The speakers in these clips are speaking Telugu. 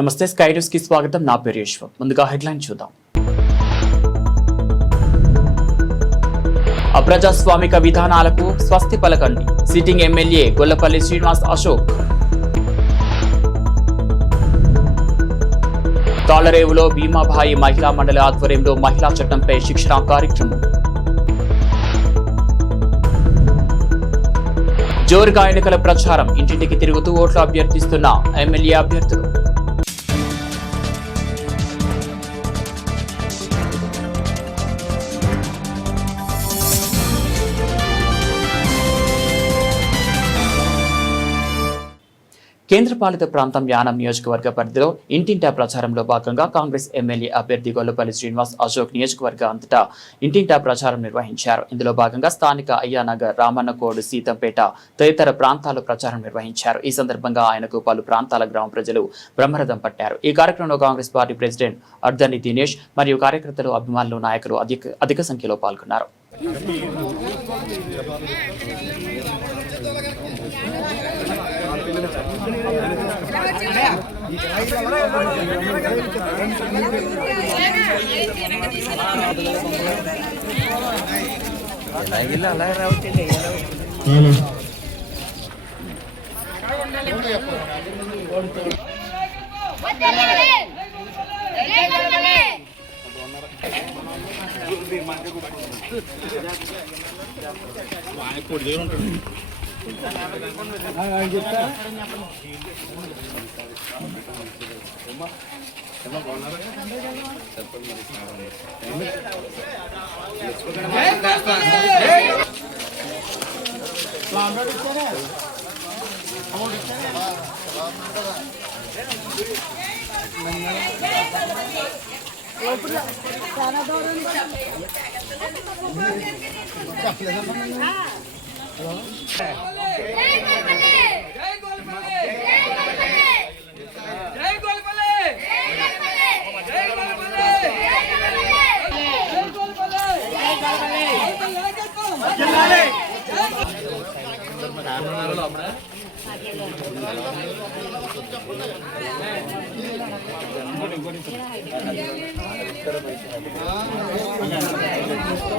నమస్తే, స్కై న్యూస్ కి స్వాగతం. నా పేరు యశ్వ. ముందుగా హెడ్లైన్ చూద్దాం. అప్రజాస్వామిక విధానాలకు స్వస్తి పలకండి, సిట్టింగ్ ఎమ్మెల్యే గొల్లపల్లి శ్రీనివాస్ అశోక్. తాళరేవులో భీమాబాయి మహిళా మండలి ఆధ్వర్యంలో మహిళా చట్టంపై శిక్షణ కార్యక్రమం. జోరుగా ఎన్నికల ప్రచారం, ఇంటింటికి తిరుగుతూ ఓట్లు అభ్యర్థిస్తున్న ఎమ్మెల్యే అభ్యర్థులు. కేంద్రపాలిత ప్రాంతం యానం నియోజకవర్గ పరిధిలో ఇంటింటా ప్రచారంలో భాగంగా కాంగ్రెస్ ఎమ్మెల్యే అభ్యర్థి గొల్లపల్లి శ్రీనివాస్ అశోక్ నియోజకవర్గ అంతటా ఇంటింటా ప్రచారం నిర్వహించారు. ఇందులో భాగంగా స్థానిక అయ్యానగర్, రామన్నకోడు, సీతంపేట తదితర ప్రాంతాల్లో ప్రచారం నిర్వహించారు. ఈ సందర్భంగా ఆయనకు పలు ప్రాంతాల గ్రామ ప్రజలు బ్రహ్మరథం పట్టారు. ఈ కార్యక్రమంలో కాంగ్రెస్ పార్టీ ప్రెసిడెంట్ అర్ధని దినేష్ మరియు కార్యకర్తలు, అభిమానులు, నాయకులు అధిక సంఖ్యలో పాల్గొన్నారు.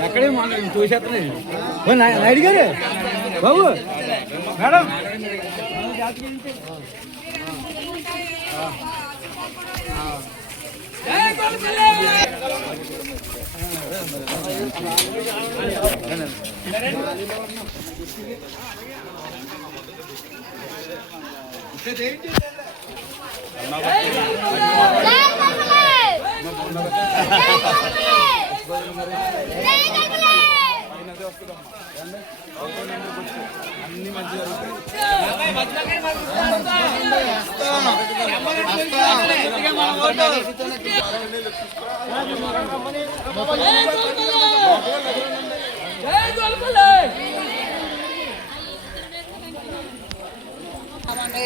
అక్కడే మనం చూసేస్తున్నాయి అడిగారు బాబు మేడం.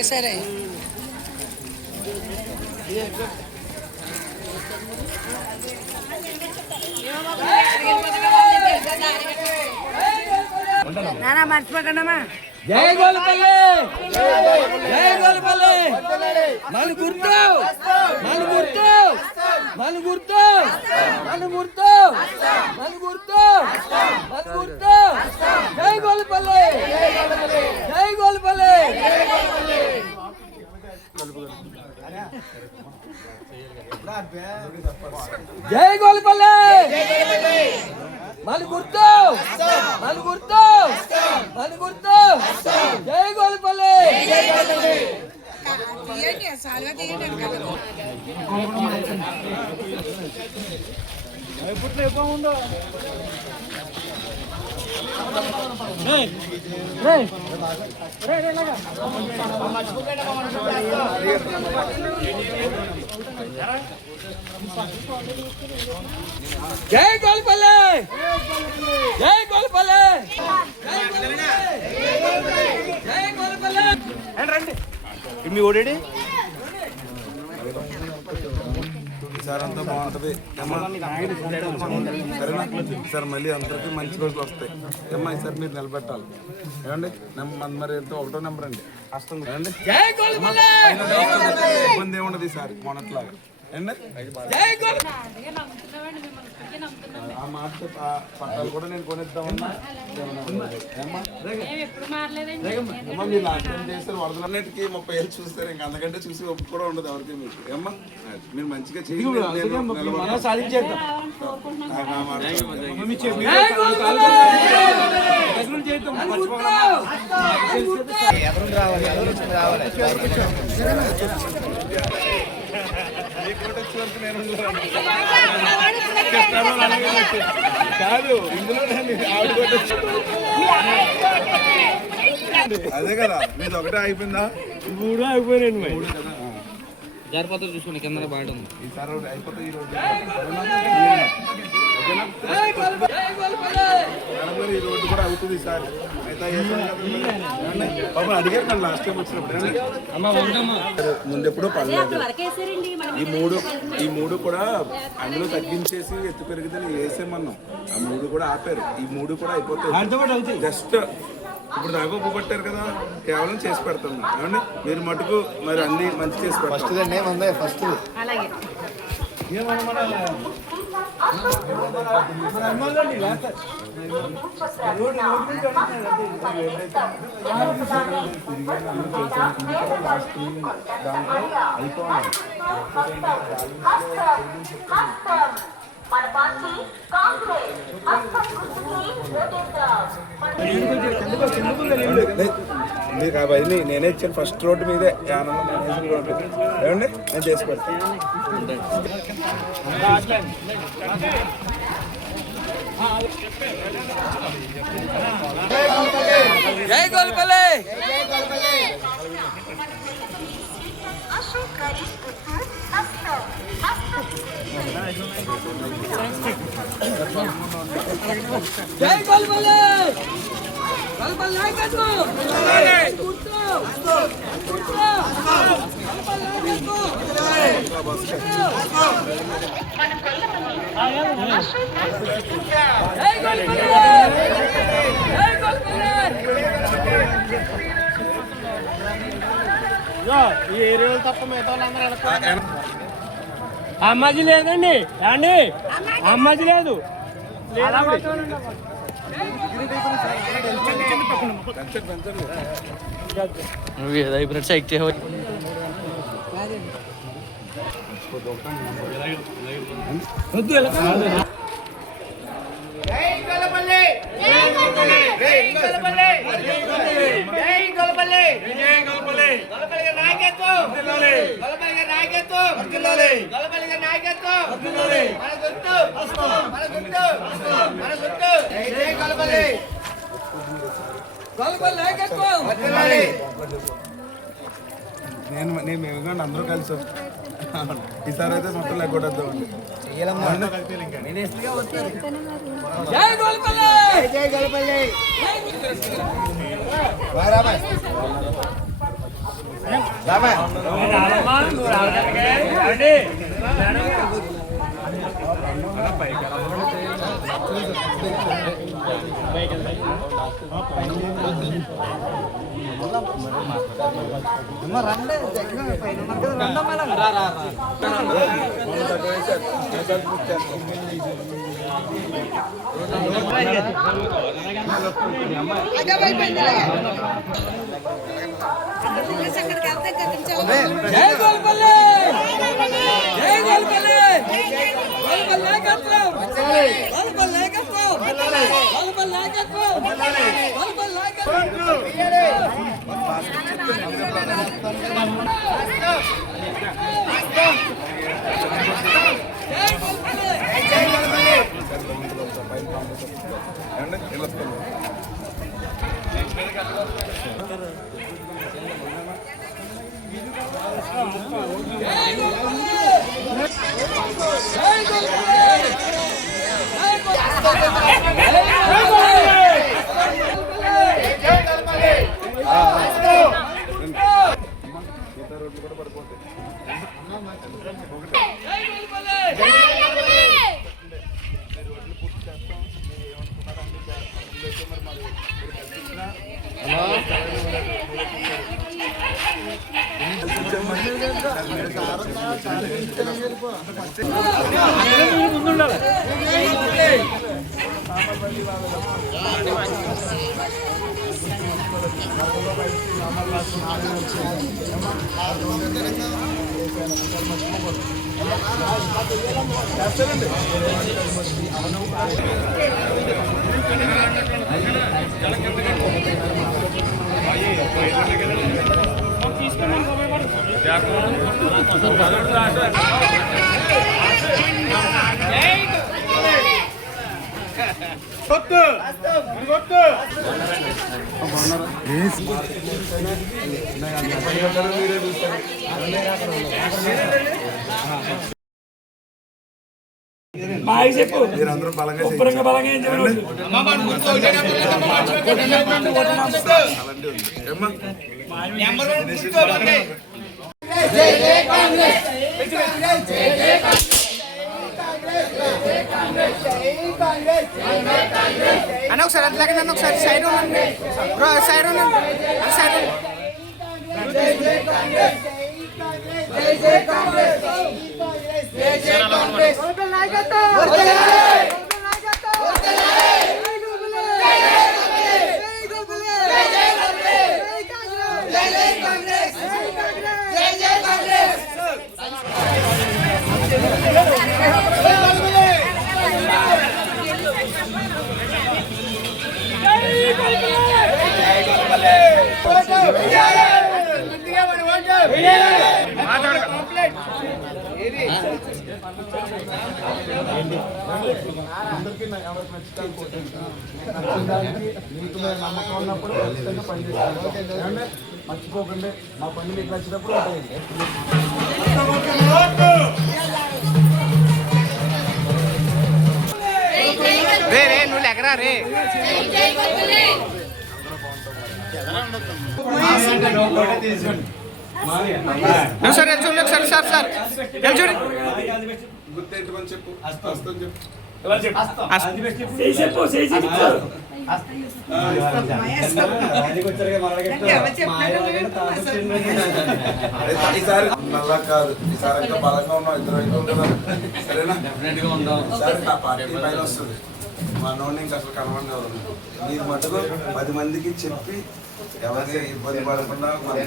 సరే నానా మర్చిపోకండమ్మా. జై గొల్లపల్లి, జై గొల్లపల్లి. మన గుర్తు, మన గుర్తు, మన గుర్తు, మన గుర్తు, మన గుర్తు, మన గుర్తు. జై గొల్లపల్లి, జై గొల్లపల్లి. జై గొల్లపల్లి, మన గుర్తు, మన గుర్తు, మన గుర్తు. జై గొల్లపల్లి. ఎప్పుడు ఎక్కువ ఉండో జై గొల్లపల్లి, జై గొల్లపల్లి, జై గొల్లపల్లి. రండి మీ ఓడేడి ఈసారి అంతా బాగుంటుంది సరేనా? సార్ మళ్ళీ అందరికీ మంచి రోజులు వస్తాయి ఏమ్మా. ఈసారి మీరు నిలబెట్టాలి ఏమండి. మరి ఎంత 1వ నెంబర్ అండి ఏమండి. ఇబ్బంది ఏముండదు ఈసారి మొన్నట్లాగా ఏండి. ఆ మాట పట్టాలు కూడా నేను కొనిద్దామన్నా. మీరు లాస్ట్ టైం చేస్తారు వరదలన్నిటికీ 30,000 చూస్తారు. ఇంకా అంతకంటే చూసి ఒప్పు కూడా ఉండదు ఎవరికి మీకు ఏమ్మా. మీరు మంచిగా కాదు ఇందులో అదే కదా మీది ఒకటే అయిపోయిందా? 3 అయిపోయినాయండి. జారిపోతా చూసుకుని కింద బాగా ఉంది. ఈసారి అయిపోతే ఈ రోడ్డు ఈ రోడ్డు కూడా అవుతుంది ఈసారి. అయితే బాబు అడిగారు నన్ను లాస్ట్ టైం వచ్చినప్పుడు. ముందు ఎప్పుడో పర్లేదు. ఈ మూడు కూడా అందులో తగ్గించేసి ఎత్తు పెరిగితే వేసేమన్నాం. ఆ 3 కూడా ఆపారు. ఈ 3 కూడా అయిపోతాయి. జస్ట్ ఇప్పుడు దాకా ఉప్పు పట్టారు కదా, కేవలం చేసి పెడతాం ఏమండి. మీరు మటుకు మరి అన్ని మంచి చేసి పెడతాం. ఫస్ట్ మీకు అవన్నీ నేనే ఇచ్చాను. ఫస్ట్ రోడ్డు మీదే ఏమండి నేను చేసి పెడతాను. జై గోల్పల్లి. జై గోల్పల్లి. గోల్పల్లి నాయకత్వం. ఈ ఏరియాలో తప్ప మిగతా వాళ్ళందరూ అమ్మాజీ లేదండి అండి. అమ్మాజీ లేదు. నువ్వు ఏదో అయిపోయినట్టు సైక్ చేయవు. మేము అందరూ కలిసి ఈసారి అయితే మొత్తం లేకొద్దామండి. జై గోల్పల్లి. జై గోల్పల్లి. జై గోల్పల్లి. జై గోల్పల్లి. గోల్పల్లి నాయకత్వం. గోల్పల్లి నాయకత్వం. గోల్పల్లి నాయకత్వం. గోల్పల్లి నాయకత్వం. రోడ్లు కూడా పడిపోతాయి. మీరందరూ బలంగా అన్న ఒకసారి అట్లాగే నన్ను ఒకసారి సైడ్ ఉండండి బ్రో, సైడ్ ఉండండి, సైడ్ నమ్మకం ఉన్నప్పుడు మర్చిపోకండి. మా పని మీకు నచ్చినప్పుడు నువ్వు ఎగరా రే. సరే చూడండి సార్ సార్ సార్ చూడండి. గుర్తెట్టుకొని చెప్పు. చెప్పు. ఈసారి నల్లా కాదు, ఈసారి అంతా బలంగా ఉన్నాం. ఇద్దరు సరేనా? సరే, నా పార్టీ పైన వస్తుంది. మా నోడిని ఇంకా అసలు కనబడినవారు మీరు మటుకు 10 మందికి చెప్పి ఎవరిని ఇబ్బంది పడకుండా మన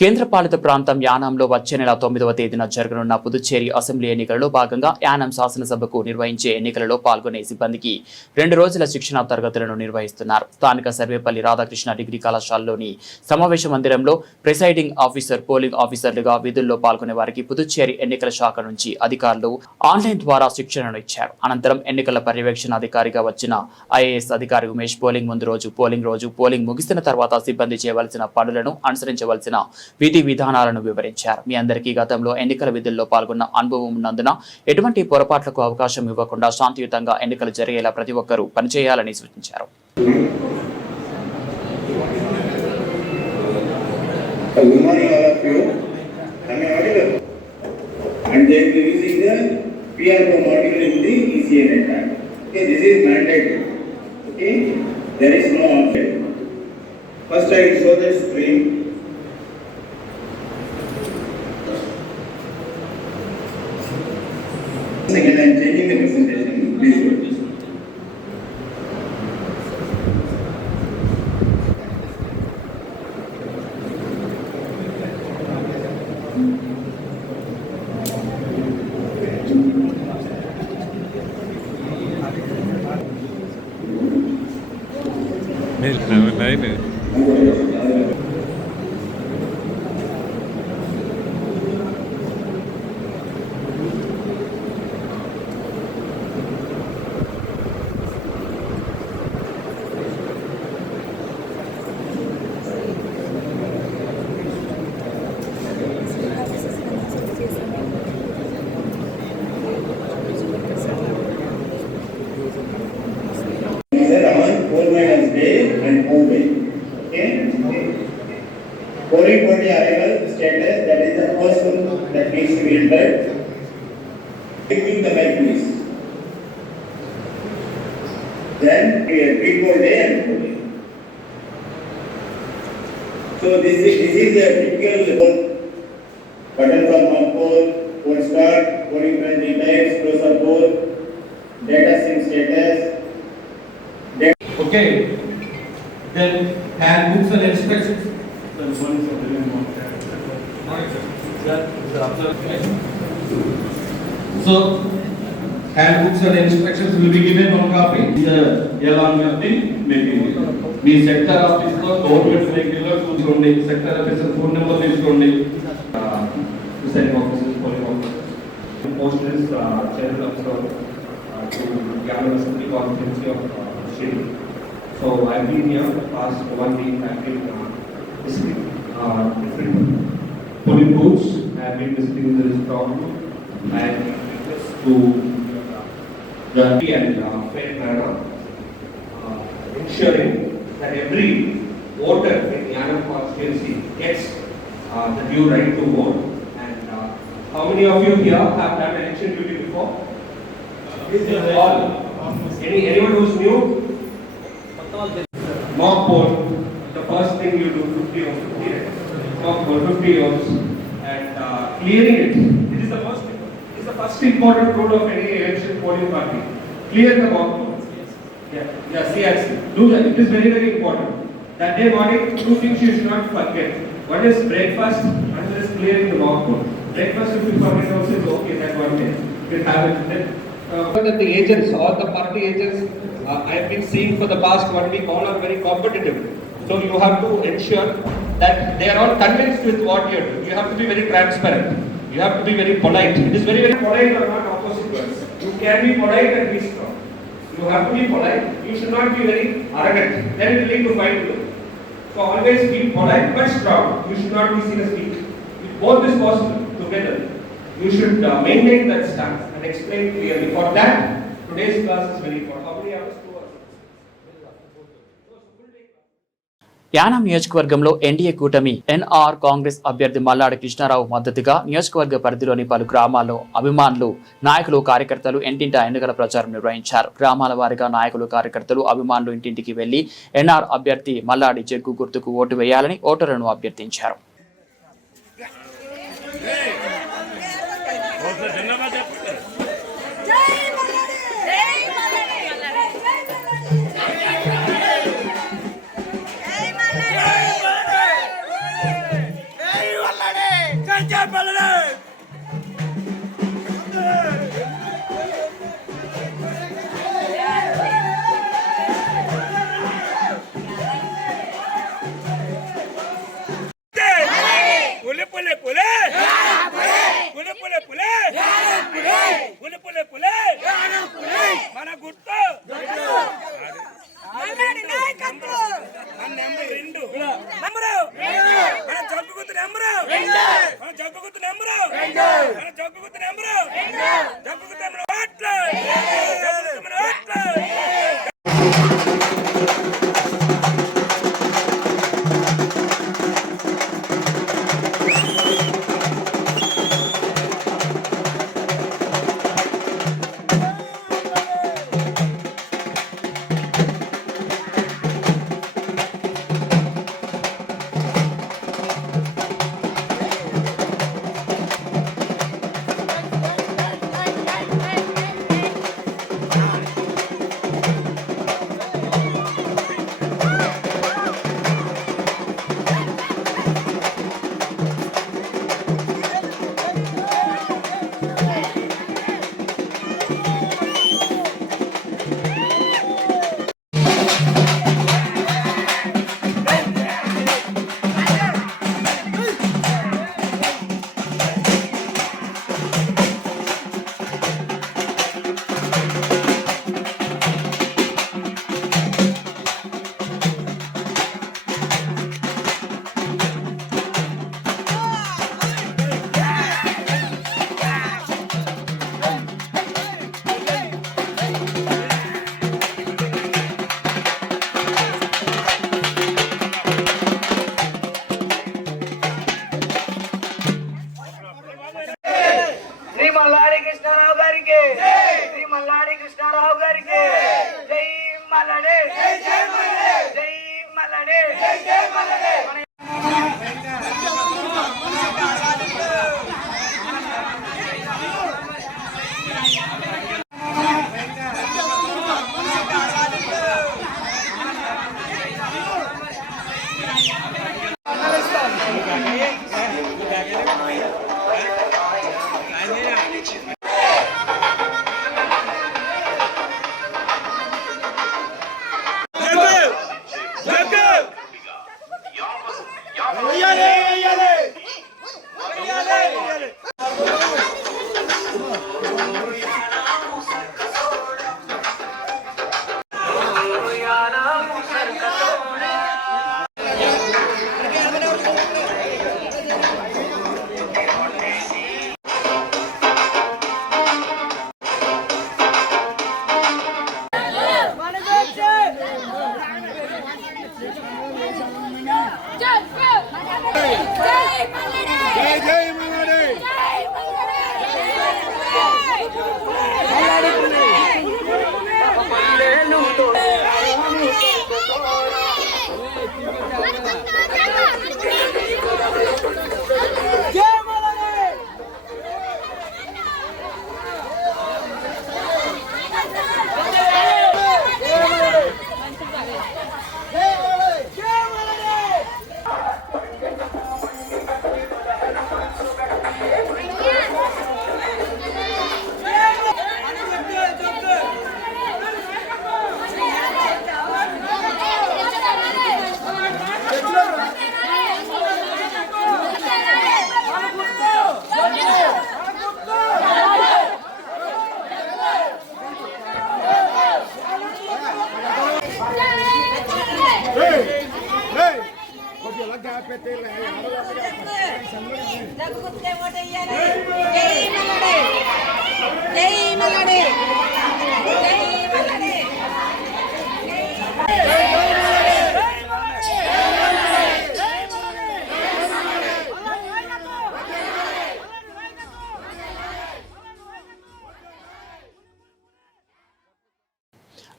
కేంద్రపాలిత ప్రాంతం యానాంలో వచ్చే నెల 9వ తేదీన జరగనున్న పుదుచ్చేరి అసెంబ్లీ ఎన్నికలలో భాగంగా యానాం శాసనసభకు నిర్వహించే ఎన్నికలలో పాల్గొనే సిబ్బందికి 2 రోజుల శిక్షణా తరగతులను నిర్వహిస్తున్నారు. స్థానిక సర్వేపల్లి రాధాకృష్ణ డిగ్రీ కళాశాలలోని సమావేశ మందిరంలో ప్రిసైడింగ్ ఆఫీసర్, పోలింగ్ ఆఫీసర్లుగా విధుల్లో పాల్గొనే వారికి పుదుచ్చేరి ఎన్నికల శాఖ నుంచి అధికారులు ఆన్లైన్ ద్వారా శిక్షణను ఇచ్చారు. అనంతరం ఎన్నికల పర్యవేక్షణ అధికారిగా వచ్చిన ఐఏఎస్ అధికారి ఉమేష్ పోలింగ్ ముందు రోజు, పోలింగ్ ముగిసిన తర్వాత సిబ్బంది చేయవలసిన పనులను, అనుసరించవలసిన విధి విధానాలను వివరించారు. మీ అందరికీ గతంలో ఎన్నికల విధుల్లో పాల్గొన్న అనుభవం ఉన్నందున ఎటువంటి పొరపాట్లకు అవకాశం ఇవ్వకుండా శాంతియుతంగా ఎన్నికలు జరిగేలా ప్రతి ఒక్కరూ పనిచేయాలని సూచించారు. First, I will show the screen. Second, I am changing the presentation. Please do it. Pouring for the arrival status, that is the first one that needs to be entered. Taking the mic please. Then pre-poll day and poll day. So this is a typical button for mock poll, poll start, polling branch details, close of poll, data sync status. Okay. Then handbooks and instructions. So handbooks and instructions will be given on copy. Along with the material. Me sector office లో గవర్నమెంట్ వెహికల్ లో కూర్చోండి. సెక్టర్ ఆఫీసర్ ఫోన్ నెంబర్ తీసుకోండి. Deciding officers, polling officers, posters, chairman officer to gather the city constituency of Shri. So I've been here for the past 1 week. I've been visiting different polling booths. I've been visiting this town and to the and fair manner, ensuring that every voter in Yanam constituency gets the due right to vote. And how many of you here have done election duty before? All. Anyone who's new? Mock poll. The first thing you do 50 of 50. Mock poll 50 hours and clearing it. This is the first thing. This is the first important role of any election polling party. Clear the mock poll. Yeah, CRC. Do that. It is very, very important. That day morning, 2 things you should not forget. One is breakfast, another is clearing the mock poll. Breakfast, if you forget also, is okay. That one day you can have it. That the agents, all the party agents, I have been seeing for the past 1 week, all are very competitive. So you have to ensure that they are all convinced with what you are doing. You have to be very transparent. You have to be very polite. It is very, very polite or not opposite words. You can be polite and be strong. You have to be polite. You should not be very arrogant. Then it will lead to fight. So always be polite but strong. You should not be seen as weak. If both is possible together, you should maintain that stance and explain clearly. For that, today's class is very important. How many hours? 2 hours. Yanam నియోజకవర్గంలో ఎన్డీఏ కూటమి ఎన్ఆర్ కాంగ్రెస్ అభ్యర్థి మల్లాడి కృష్ణారావు మద్దతుగా నియోజకవర్గ పరిధిలోని పలు గ్రామాల్లో అభిమానులు, నాయకులు, కార్యకర్తలు ఇంటింటా ఎన్నికల ప్రచారం నిర్వహించారు. గ్రామాల వారీగా నాయకులు, కార్యకర్తలు, అభిమానులు ఇంటింటికి వెళ్లి ఎన్ఆర్ అభ్యర్థి మల్లాడి జగ్గు గుర్తుకు ఓటు వేయాలని ఓటర్లను అభ్యర్థించారు.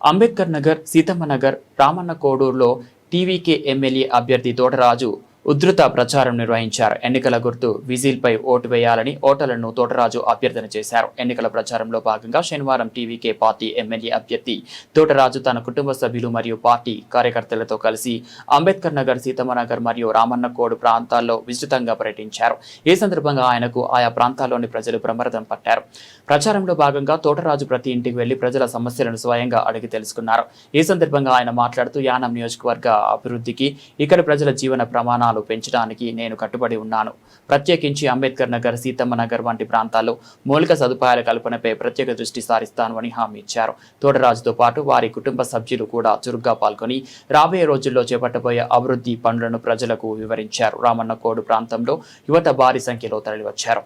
అంబేద్కర్ నగర్, సీతమ్మ నగర్, రామన్న కోడూరులో టీవీకే ఎమ్మెల్యే అభ్యర్థి తోటరాజు ఉధృత ప్రచారం నిర్వహించారు. ఎన్నికల గుర్తు విజిల్పై ఓటు వేయాలని ఓటర్లను తోటరాజు అభ్యర్థన చేశారు. ఎన్నికల ప్రచారంలో భాగంగా శనివారం టీవీకే పార్టీ ఎమ్మెల్యే అభ్యర్థి తోటరాజు తన కుటుంబ సభ్యులు మరియు పార్టీ కార్యకర్తలతో కలిసి అంబేద్కర్ నగర్, సీతమ్మ నగర్ మరియు రామన్న కోడు ప్రాంతాల్లో విస్తృతంగా పర్యటించారు. ఈ సందర్భంగా ఆయనకు ఆయా ప్రాంతాల్లోని ప్రజలు బ్రహ్మరథం పట్టారు. ప్రచారంలో భాగంగా తోటరాజు ప్రతి ఇంటికి వెళ్లి ప్రజల సమస్యలను స్వయంగా అడిగి తెలుసుకున్నారు. ఈ సందర్భంగా ఆయన మాట్లాడుతూ యానం నియోజకవర్గ అభివృద్ధికి, ఇక్కడ ప్రజల జీవన ప్రమాణాలు పెంచడానికి నేను కట్టుబడి ఉన్నాను. ప్రత్యేకించి అంబేద్కర్ నగర్, సీతమ్మ నగర్ వంటి ప్రాంతాల్లో మౌలిక సదుపాయాల కల్పనపై ప్రత్యేక దృష్టి సారిస్తాను అని హామీ ఇచ్చారు. తోటరాజుతో పాటు వారి కుటుంబ సభ్యులు కూడా చురుగ్గా పాల్గొని రాబోయే రోజుల్లో చేపట్టబోయే అభివృద్ధి పనులను ప్రజలకు వివరించారు. రామన్న కోడు ప్రాంతంలో యువత భారీ సంఖ్యలో తరలివచ్చారు.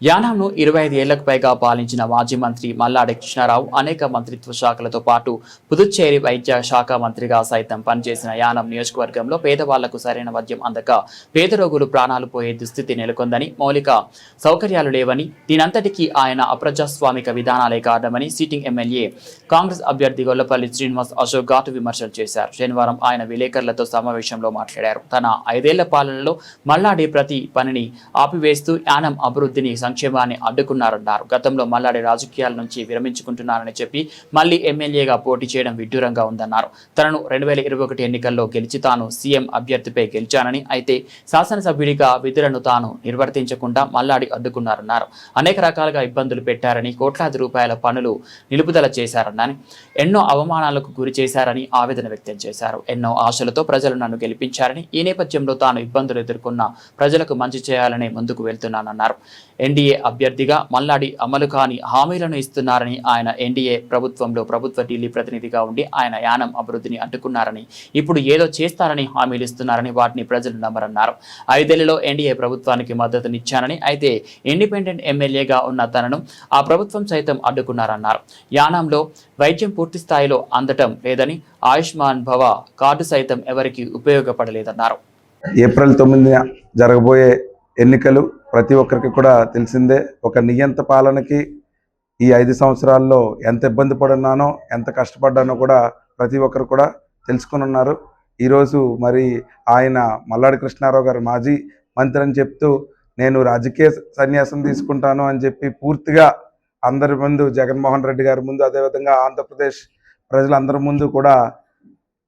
యానాంను 25 ఏళ్లకు పైగా పాలించిన మాజీ మంత్రి మల్లాడి కృష్ణారావు అనేక మంత్రిత్వ శాఖలతో పాటు పుదుచ్చేరి వైద్య శాఖ మంత్రిగా సైతం పనిచేసిన యానాం నియోజకవర్గంలో పేదవాళ్లకు సరైన వైద్యం అందక పేద రోగులు ప్రాణాలు పోయే దుస్థితి నెలకొందని, మౌలిక సౌకర్యాలు లేవని, దీనంతటికీ ఆయన అప్రజాస్వామిక విధానాలే కారణమని సిట్టింగ్ ఎమ్మెల్యే కాంగ్రెస్ అభ్యర్థి గొల్లపల్లి శ్రీనివాస్ అశోక్ ఘాటు విమర్శలు చేశారు. శనివారం ఆయన విలేకరులతో సమావేశంలో మాట్లాడారు. తన 5 ఏళ్ల పాలనలో మల్లాడి ప్రతి పనిని ఆపివేస్తూ యానాం అభివృద్ధిని సంక్షేమాన్ని అడ్డుకున్నారన్నారు. గతంలో మల్లాడి రాజకీయాల నుంచి విరమించుకుంటున్నారని చెప్పి మళ్లీ ఎమ్మెల్యేగా పోటీ చేయడం విడ్డూరంగా ఉందన్నారు. తనను 2021 ఎన్నికల్లో గెలిచి తాను సీఎం అభ్యర్థిపై గెలిచానని, అయితే శాసనసభ్యుడిగా విధులను తాను నిర్వర్తించకుండా మల్లాడి అడ్డుకున్నారన్నారు. అనేక రకాలుగా ఇబ్బందులు పెట్టారని, కోట్లాది రూపాయల పనులు నిలుపుదల చేశారని, ఎన్నో అవమానాలకు గురి చేశారని ఆవేదన వ్యక్తం చేశారు. ఎన్నో ఆశలతో ప్రజలు నన్ను గెలిపించారని, ఈ నేపథ్యంలో తాను ఇబ్బందులు ఎదుర్కొన్న ప్రజలకు మంచి చేయాలని ముందుకు వెళ్తున్నానన్నారు. ఎన్డీఏ అభ్యర్థిగా మల్లాడి అమలు కాని హామీలను ఇస్తున్నారని, ఆయన ఎన్డీఏ ప్రభుత్వంలో ప్రభుత్వ ఢిల్లీ ప్రతినిధిగా ఉండి ఆయన యానం అభివృద్ధిని అడ్డుకున్నారని, ఇప్పుడు ఏదో చేస్తారని హామీలు ఇస్తున్నారని వాటిని ప్రజలు నమ్మరన్నారు. 5 ఏళ్లలో ఎన్డీఏ ప్రభుత్వానికి మద్దతునిచ్చానని, అయితే ఇండిపెండెంట్ ఎమ్మెల్యేగా ఉన్న తనను ఆ ప్రభుత్వం సైతం అడ్డుకున్నారన్నారు. యానంలో వైద్యం పూర్తి స్థాయిలో అందటం లేదని, ఆయుష్మాన్ భవ కార్డు సైతం ఎవరికి ఉపయోగపడలేదన్నారు. ఏప్రిల్ 9న జరగబోయే ఎన్నికలు ప్రతి ఒక్కరికి కూడా తెలిసిందే. ఒక నియంత పాలనకి ఈ 5 సంవత్సరాల్లో ఎంత ఇబ్బంది పడున్నానో, ఎంత కష్టపడ్డానో కూడా ప్రతి ఒక్కరు కూడా తెలుసుకుని ఉన్నారు. ఈరోజు మరి ఆయన మల్లాడి కృష్ణారావు గారు మాజీ మంత్రి అని చెప్తూ నేను రాజకీయ సన్యాసం తీసుకుంటాను అని చెప్పి పూర్తిగా అందరి ముందు, జగన్మోహన్ రెడ్డి గారి ముందు, అదేవిధంగా ఆంధ్రప్రదేశ్ ప్రజలందరి ముందు కూడా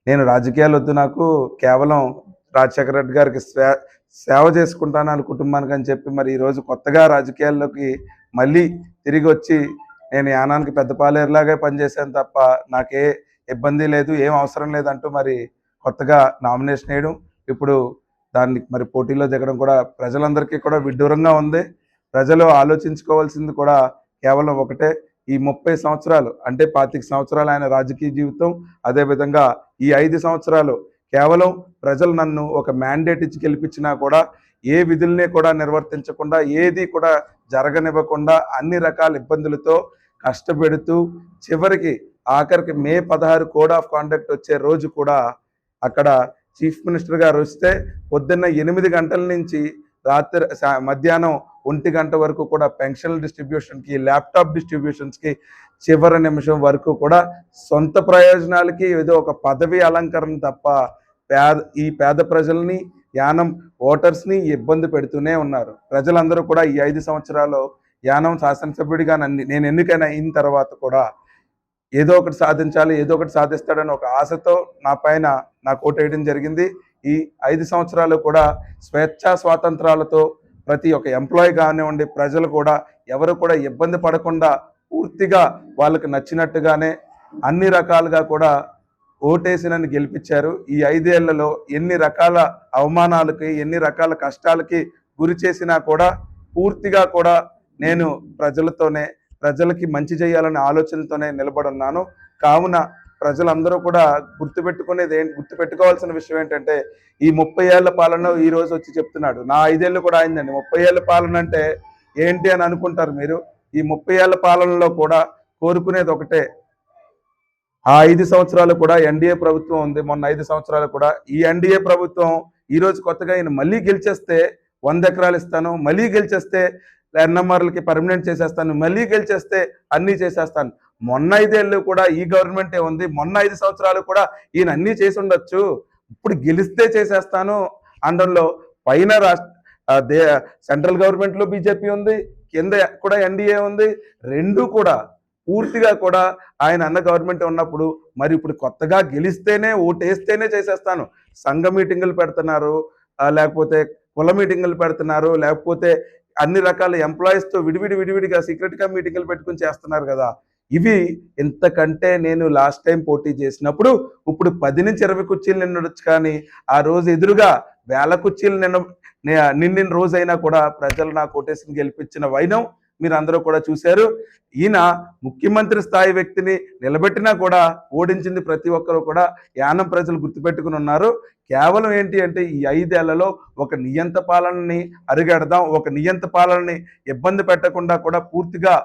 నేను రాజకీయాలు వద్దు, నాకు కేవలం రాజశేఖర రెడ్డి గారికి సేవ చేసుకుంటాను వాళ్ళ కుటుంబానికి అని చెప్పి మరి ఈరోజు కొత్తగా రాజకీయాల్లోకి మళ్ళీ తిరిగి వచ్చి నేను యానానికి పెద్ద పాలేరులాగే పనిచేశాను తప్ప నాకే ఇబ్బంది లేదు, ఏం అవసరం లేదంటూ మరి కొత్తగా నామినేషన్ వేయడం, ఇప్పుడు దాన్ని మరి పోటీలో దిగడం కూడా ప్రజలందరికీ కూడా విడ్డూరంగా ఉంది. ప్రజలు ఆలోచించుకోవాల్సింది కూడా కేవలం ఒకటే, ఈ 30 సంవత్సరాలు అంటే 25 సంవత్సరాలు ఆయన రాజకీయ జీవితం, అదేవిధంగా ఈ 5 సంవత్సరాలు కేవలం ప్రజలు నన్ను ఒక మ్యాండేట్ ఇచ్చి గెలిపించినా కూడా ఏ విధుల్ని కూడా నిర్వర్తించకుండా, ఏది కూడా జరగనివ్వకుండా అన్ని రకాల ఇబ్బందులతో కష్టపెడుతూ చివరికి ఆఖరికి మే 16 కోడ్ ఆఫ్ కాండక్ట్ వచ్చే రోజు కూడా అక్కడ చీఫ్ మినిస్టర్ గారు వస్తే పొద్దున్న 8 గంటల నుంచి రాత్రి మధ్యాహ్నం 1 గంట వరకు కూడా పెన్షన్ డిస్ట్రిబ్యూషన్కి, ల్యాప్టాప్ డిస్ట్రిబ్యూషన్స్కి చివరి నిమిషం వరకు కూడా సొంత ప్రయోజనాలకి ఏదో ఒక పదవి అలంకరణ తప్ప ఈ పేద ప్రజల్ని, యానం ఓటర్స్ని ఇబ్బంది పెడుతూనే ఉన్నారు. ప్రజలందరూ కూడా ఈ 5 సంవత్సరాలు యానం శాసనసభ్యుడిగా నేను ఎన్నికైన అయిన తర్వాత కూడా ఏదో ఒకటి సాధించాలి, ఏదో ఒకటి సాధిస్తాడని ఒక ఆశతో నా పైన నాకు ఓటేయడం జరిగింది. ఈ 5 సంవత్సరాలు కూడా స్వేచ్ఛా స్వాతంత్రాలతో ప్రతి ఒక్క ఎంప్లాయీ కానివ్వండి, ప్రజలు కూడా ఎవరు కూడా ఇబ్బంది పడకుండా పూర్తిగా వాళ్ళకి నచ్చినట్టుగానే అన్ని రకాలుగా కూడా ఓటేసి నన్ను గెలిపించారు. ఈ 5 ఏళ్లలో ఎన్ని రకాల అవమానాలకి, ఎన్ని రకాల కష్టాలకి గురి చేసినా కూడా పూర్తిగా కూడా నేను ప్రజలకి మంచి చేయాలనే ఆలోచనతోనే నిలబడున్నాను. కావున ప్రజలందరూ కూడా గుర్తుపెట్టుకోవాల్సిన విషయం ఏంటంటే, ఈ 30 ఏళ్ల పాలన ఈ రోజు వచ్చి చెప్తున్నాడు, నా 5 ఏళ్ళు కూడా అయిందండి. 30 ఏళ్ల పాలన అంటే ఏంటి అని అనుకుంటారు మీరు. ఈ 30 ఏళ్ల పాలనలో కూడా కోరుకునేది ఒకటే, ఆ 5 సంవత్సరాలు కూడా ఎన్డీఏ ప్రభుత్వం ఉంది. మొన్న 5 సంవత్సరాలు కూడా ఈ ఎన్డీఏ ప్రభుత్వం ఈ రోజు కొత్తగా ఈయన మళ్ళీ గెలిచేస్తే 100 ఎకరాలు ఇస్తాను, మళ్ళీ గెలిచేస్తే ఎన్ఎంఆర్లకి పర్మనెంట్ చేసేస్తాను, మళ్ళీ గెలిచేస్తే అన్నీ చేసేస్తాను. మొన్న 5 ఏళ్ళు కూడా ఈ గవర్నమెంటే ఉంది, మొన్న 5 సంవత్సరాలు కూడా ఈయన అన్నీ చేసి ఉండొచ్చు, ఇప్పుడు గెలిస్తే చేసేస్తాను అనడంలో పైన సెంట్రల్ గవర్నమెంట్లో బీజేపీ ఉంది, కింద కూడా ఎన్డీఏ ఉంది. రెండు కూడా పూర్తిగా కూడా ఆయన అన్న గవర్నమెంట్ ఉన్నప్పుడు మరి ఇప్పుడు కొత్తగా గెలిస్తేనే ఓటేస్తేనే చేసేస్తాను, సంఘ మీటింగులు పెడుతున్నారు, లేకపోతే కుల మీటింగులు పెడుతున్నారు, లేకపోతే అన్ని రకాల ఎంప్లాయీస్తో విడివిడిగా సీక్రెట్గా మీటింగులు పెట్టుకుని చేస్తున్నారు కదా. ఇవి ఇంతకంటే నేను లాస్ట్ టైం పోటీ చేసినప్పుడు ఇప్పుడు 10 నుంచి 20 కుర్చీలు నిండొచ్చు, కానీ ఆ రోజు ఎదురుగా 1000 కుర్చీలు నిండిన రోజైనా కూడా ప్రజలు నాకు ఓటేసి గెలిపించిన వైనం మీరు అందరూ కూడా చూశారు. ఈయన ముఖ్యమంత్రి స్థాయి వ్యక్తిని నిలబెట్టినా కూడా ఓడించింది ప్రతి ఒక్కరూ కూడా యానం ప్రజలు గుర్తుపెట్టుకుని ఉన్నారు. కేవలం ఏంటి అంటే ఈ 5 ఏళ్లలో ఒక నియంత పాలనని అరిగడదాం, ఒక నియంత పాలనని ఇబ్బంది పెట్టకుండా కూడా పూర్తిగా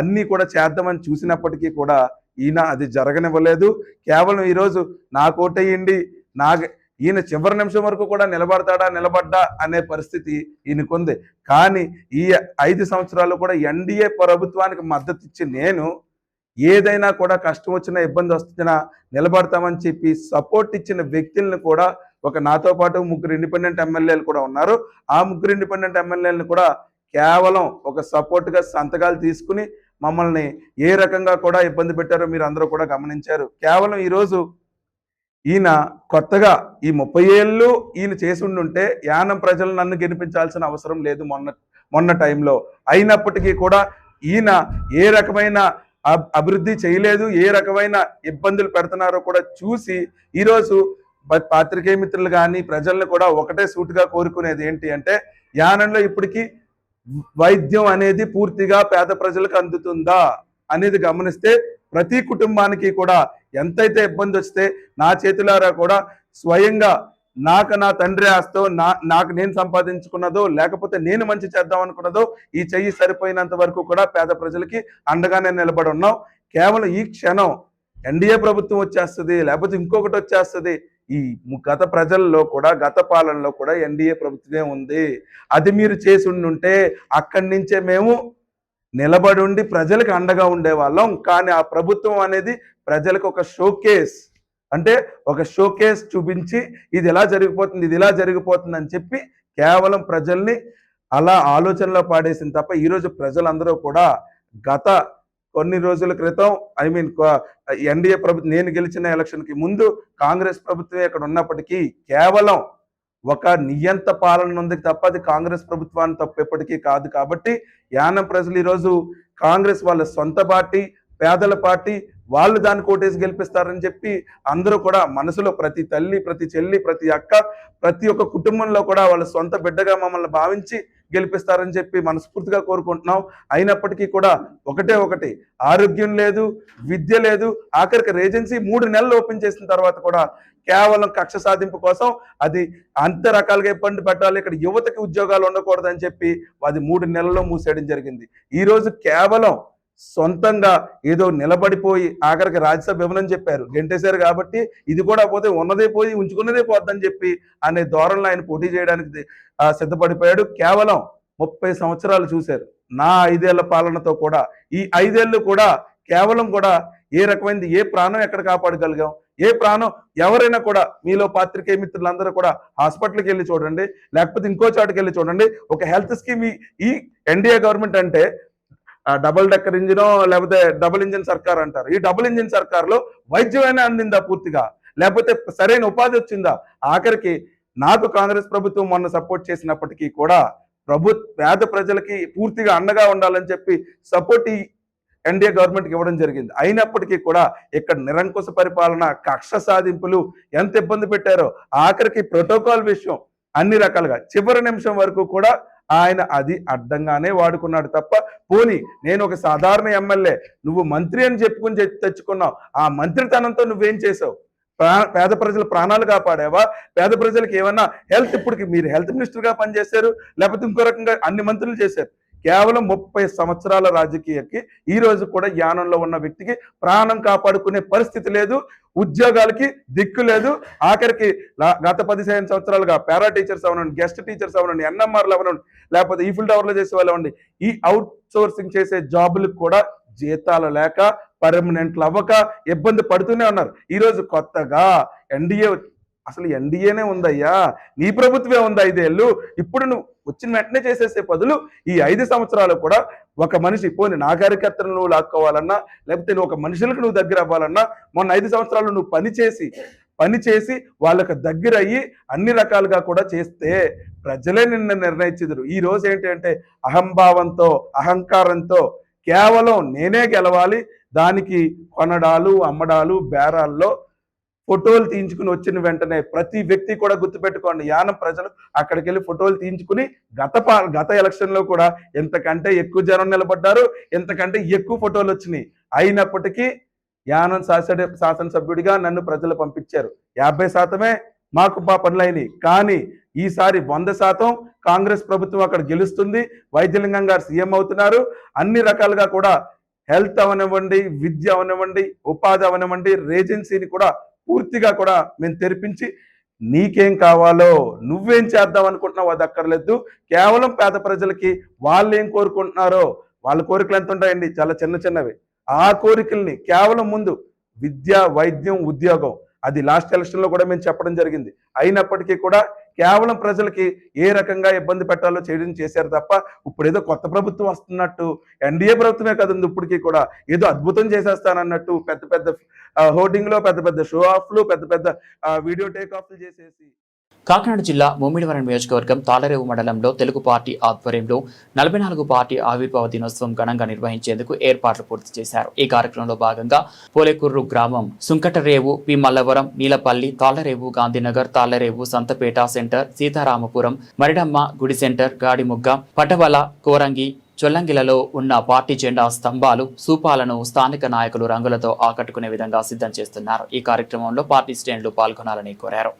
అన్నీ కూడా చేద్దామని చూసినప్పటికీ కూడా ఈయన అది జరగనివ్వలేదు. కేవలం ఈరోజు నాకు ఓటేయండి, ఈయన చివరి నిమిషం వరకు కూడా నిలబడ్డా అనే పరిస్థితి ఈయనకుంది. కానీ ఈ 5 సంవత్సరాలు కూడా ఎన్డీఏ ప్రభుత్వానికి మద్దతు ఇచ్చి నేను ఏదైనా కూడా కష్టం వచ్చినా ఇబ్బంది వస్తున్నా నిలబడతామని చెప్పి సపోర్ట్ ఇచ్చిన వ్యక్తులను కూడా నాతో పాటు 3 ఇండిపెండెంట్ ఎమ్మెల్యేలు కూడా ఉన్నారు. ఆ 3 ఇండిపెండెంట్ ఎమ్మెల్యేలను కూడా కేవలం ఒక సపోర్ట్గా సంతకాలు తీసుకుని మమ్మల్ని ఏ రకంగా కూడా ఇబ్బంది పెట్టారో మీరు అందరూ కూడా గమనించారు. కేవలం ఈరోజు ఈయన కొత్తగా ఈ 30 ఏళ్ళు ఈయన చేసి ఉండుంటే యానం ప్రజలు నన్ను గెలిపించాల్సిన అవసరం లేదు మొన్న టైంలో. అయినప్పటికీ కూడా ఈయన ఏ రకమైన అభివృద్ధి చేయలేదు, ఏ రకమైన ఇబ్బందులు పెడుతున్నారో కూడా చూసి ఈరోజు పాత్రికేయ మిత్రులు కానీ ప్రజలను కూడా ఒకటే సూటిగా కోరుకునేది ఏంటి అంటే యానంలో ఇప్పటికీ వైద్యం అనేది పూర్తిగా పేద ప్రజలకు అందుతుందా అనేది గమనిస్తే ప్రతి కుటుంబానికి కూడా ఎంతైతే ఇబ్బంది వస్తే నా చేతులారా కూడా స్వయంగా నా తండ్రి ఆస్తో నాకు నేను సంపాదించుకున్నదో లేకపోతే నేను మంచి చేద్దాం అనుకున్నదో ఈ చెయ్యి సరిపోయినంత వరకు కూడా పేద ప్రజలకి అండగానే నిలబడి ఉన్నాం. కేవలం ఈ క్షణం ఎన్డీఏ ప్రభుత్వం వచ్చేస్తుంది లేకపోతే ఇంకొకటి వచ్చేస్తుంది, ఈ గత ప్రజల్లో కూడా గత పాలనలో కూడా ఎన్డీఏ ప్రభుత్వమే ఉంది. అది మీరు చేసి ఉండుంటే అక్కడి నుంచే మేము నిలబడి ఉండి ప్రజలకు అండగా ఉండేవాళ్ళం. కానీ ఆ ప్రభుత్వం అనేది ప్రజలకు ఒక షోకేస్ అంటే ఒక షోకేస్ చూపించి ఇది ఎలా జరిగిపోతుంది అని చెప్పి కేవలం ప్రజల్ని అలా ఆలోచనలో పాడేసింది తప్ప ఈరోజు ప్రజలందరూ కూడా గత కొన్ని రోజుల క్రితం ఎన్డీఏ ప్రభుత్వం నేను గెలిచిన ఎలక్షన్కి ముందు కాంగ్రెస్ ప్రభుత్వమే ఇక్కడ ఉన్నప్పటికీ కేవలం ఒక నియంత పాలన ఉంది తప్ప అది కాంగ్రెస్ ప్రభుత్వాన్ని తప్ప ఎప్పటికీ కాదు. కాబట్టి యానం ప్రజలు ఈరోజు కాంగ్రెస్ వాళ్ళ సొంత పార్టీ, పేదల పార్టీ, వాళ్ళు దాన్ని కోటేసి గెలిపిస్తారని చెప్పి అందరూ కూడా మనసులో ప్రతి తల్లి, ప్రతి చెల్లి, ప్రతి అక్క, ప్రతి ఒక్క కుటుంబంలో కూడా వాళ్ళ సొంత బిడ్డగా మమ్మల్ని భావించి గెలిపిస్తారని చెప్పి మనస్ఫూర్తిగా కోరుకుంటున్నాం. అయినప్పటికీ కూడా ఒకటి ఆరోగ్యం లేదు, విద్య లేదు, ఆఖరికి ఏజెన్సీ 3 నెలలు ఓపెన్ చేసిన తర్వాత కూడా కేవలం కక్ష సాధింపు కోసం అది అంత రకాలుగా ఇబ్బంది పెట్టాలి, ఇక్కడ యువతకి ఉద్యోగాలు ఉండకూడదని చెప్పి అది 3 నెలల్లో మూసేయడం జరిగింది. ఈరోజు కేవలం సొంతంగా ఏదో నిలబడిపోయి ఆఖరికి రాజ్యసభ ఇవ్వనని చెప్పారు, గెంటేశారు. కాబట్టి ఇది కూడా పోతే ఉన్నదే పోయి ఉంచుకున్నదే పోద్దని చెప్పి అనే ధోరణిలో ఆయన పోటీ చేయడానికి సిద్ధపడిపోయాడు. కేవలం 30 సంవత్సరాలు చూశారు నా 5 ఏళ్ల పాలనతో కూడా. ఈ 5 ఏళ్ళు కూడా కేవలం కూడా ఏ రకమైనది, ఏ ప్రాణం ఎక్కడ కాపాడగలిగాం, ఏ ప్రాణం ఎవరైనా కూడా మీలో పాత్రికేయ మిత్రులందరూ కూడా హాస్పిటల్కి వెళ్ళి చూడండి, లేకపోతే ఇంకో చోటుకి వెళ్ళి చూడండి. ఒక హెల్త్ స్కీమ్ ఈ ఎన్డీఏ గవర్నమెంట్ అంటే డబుల్ డెక్కర్ ఇంజినో లేకపోతే డబుల్ ఇంజిన్ సర్కార్ అంటారు. ఈ డబుల్ ఇంజిన్ సర్కార్లో వైద్యమైనా అందిందా పూర్తిగా, లేకపోతే సరైన ఉపాధి వచ్చిందా? ఆఖరికి నాకు కాంగ్రెస్ ప్రభుత్వం మొన్న సపోర్ట్ చేసినప్పటికీ కూడా పేద ప్రజలకి పూర్తిగా అండగా ఉండాలని చెప్పి సపోర్ట్ ఈ ఎన్డీఏ గవర్నమెంట్కి ఇవ్వడం జరిగింది. అయినప్పటికీ కూడా ఇక్కడ నిరంకుశ పరిపాలన, కక్ష సాధింపులు ఎంత ఇబ్బంది పెట్టారో, ఆఖరికి ప్రోటోకాల్ విషయం అన్ని రకాలుగా చివరి నిమిషం వరకు కూడా ఆయన అది అడ్డంగానే వాడుకున్నాడు తప్ప పోనీ నేను ఒక సాధారణ ఎమ్మెల్యే, నువ్వు మంత్రి అని చెప్పుకుని తెచ్చుకున్నావు, ఆ మంత్రితనంతో నువ్వేం చేసావు? పేద ప్రజల ప్రాణాలు కాపాడావా? పేద ప్రజలకు ఏమన్నా హెల్త్, ఇప్పటికి మీరు హెల్త్ మినిస్టర్గా పనిచేశారు, లేకపోతే ఇంకో రకంగా అన్ని మంత్రులు చేశారు. కేవలం 30 సంవత్సరాల రాజకీయకి ఈ రోజు కూడా యానంలో ఉన్న వ్యక్తికి ప్రాణం కాపాడుకునే పరిస్థితి లేదు, ఉద్యోగాలకి దిక్కు లేదు. ఆఖరికి గత 15 సంవత్సరాలుగా పారా టీచర్స్ అవనండి, గెస్ట్ టీచర్స్ అవనండి, ఎన్ఎంఆర్లు అవనండి, లేకపోతే ఈ ఫీల్డ్ అవర్లో చేసే వాళ్ళు అవ్వండి, ఈ అవుట్ సోర్సింగ్ చేసే జాబులకు కూడా జీతాలు లేక పర్మనెంట్లు అవ్వక ఇబ్బంది పడుతూనే ఉన్నారు. ఈరోజు కొత్తగా ఎన్డీఏ, అసలు ఎన్డీఏనే ఉందయ్యా, నీ ప్రభుత్వమే ఉంది 5 ఏళ్ళు. ఇప్పుడు నువ్వు వచ్చిన వెంటనే చేసేసే బదులు ఈ 5 సంవత్సరాలు కూడా ఒక మనిషి పోని నా కార్యకర్తను నువ్వు లాక్కోవాలన్నా, లేకపోతే నువ్వు ఒక మనుషులకు నువ్వు దగ్గర అవ్వాలన్నా, మొన్న 5 సంవత్సరాలు నువ్వు పని చేసి వాళ్ళకి దగ్గర అయ్యి అన్ని రకాలుగా కూడా చేస్తే ప్రజలే నిన్న నిర్ణయించుదురు. ఈ రోజు ఏంటి అంటే అహంభావంతో, అహంకారంతో కేవలం నేనే గెలవాలి, దానికి కొనడాలు, అమ్మడాలు, బేరాల్లో ఫోటోలు తీయించుకుని వచ్చిన వెంటనే ప్రతి వ్యక్తి కూడా గుర్తుపెట్టుకోండి, యానం ప్రజలు అక్కడికి వెళ్ళి ఫోటోలు తీయించుకుని గత ఎలక్షన్లో కూడా ఎంతకంటే ఎక్కువ జనం నిలబడ్డారు, ఎంతకంటే ఎక్కువ ఫోటోలు వచ్చినాయి. అయినప్పటికీ యానం శాసనసభ్యుడిగా నన్ను ప్రజలు పంపించారు. 50% మాకు పనులైనవి. కానీ ఈసారి 100% కాంగ్రెస్ ప్రభుత్వం అక్కడ గెలుస్తుంది. వైద్యలింగం గారు సీఎం అవుతున్నారు. అన్ని రకాలుగా కూడా హెల్త్ అవనివ్వండి, విద్య అవనివ్వండి, ఉపాధి అవనివ్వండి, రేజెన్సీని కూడా పూర్తిగా కూడా మేము తెరిపించి నీకేం కావాలో నువ్వేం చేద్దాం అనుకుంటున్నావు అది అక్కర్లేదు. కేవలం పేద ప్రజలకి వాళ్ళు ఏం కోరుకుంటున్నారో వాళ్ళ కోరికలు ఎంత ఉంటాయండి, చాలా చిన్నవి. ఆ కోరికల్ని కేవలం ముందు విద్య, వైద్యం, ఉద్యోగం అది లాస్ట్ ఎలక్షన్లో కూడా మేము చెప్పడం జరిగింది. అయినప్పటికీ కూడా కేవలం ప్రజలకి ఏ రకంగా ఇబ్బంది పెట్టాలో చేయడం చేశారు తప్ప ఇప్పుడు ఏదో కొత్త ప్రభుత్వం వస్తున్నట్టు, ఎన్డీఏ ప్రభుత్వమే కదండి ఇప్పటికీ కూడా ఏదో అద్భుతం చేసేస్తానన్నట్టు పెద్ద హోర్డింగ్లో పెద్ద షో ఆఫ్లు, పెద్ద వీడియో టేక్ ఆఫ్లు చేసేసి. కాకినాడ జిల్లా ముమ్మిడివరం నియోజకవర్గం తాళరేవు మండలంలో తెలుగు పార్టీ ఆధ్వర్యంలో 44 పార్టీ ఆవిర్భావ దినోత్సవం ఘనంగా నిర్వహించేందుకు ఏర్పాట్లు పూర్తి చేశారు. ఈ కార్యక్రమంలో భాగంగా పోలేకూరు గ్రామం, సుంకటరేవు, పి మల్లవరం, నీలపల్లి, తాళ్లరేవు, గాంధీనగర్, తాళ్లరేవు, సంతపేట సెంటర్, సీతారామపురం, మరిడమ్మ గుడి సెంటర్, గాడిముగ్గ, పటవల, కోరంగి, చొల్లంగిలలో ఉన్న పార్టీ జెండా స్తంభాలు, సూపాలను స్థానిక నాయకులు రంగులతో ఆకట్టుకునే విధంగా సిద్ధం చేస్తున్నారు. ఈ కార్యక్రమంలో పార్టీ శ్రేణులు పాల్గొనాలని కోరారు.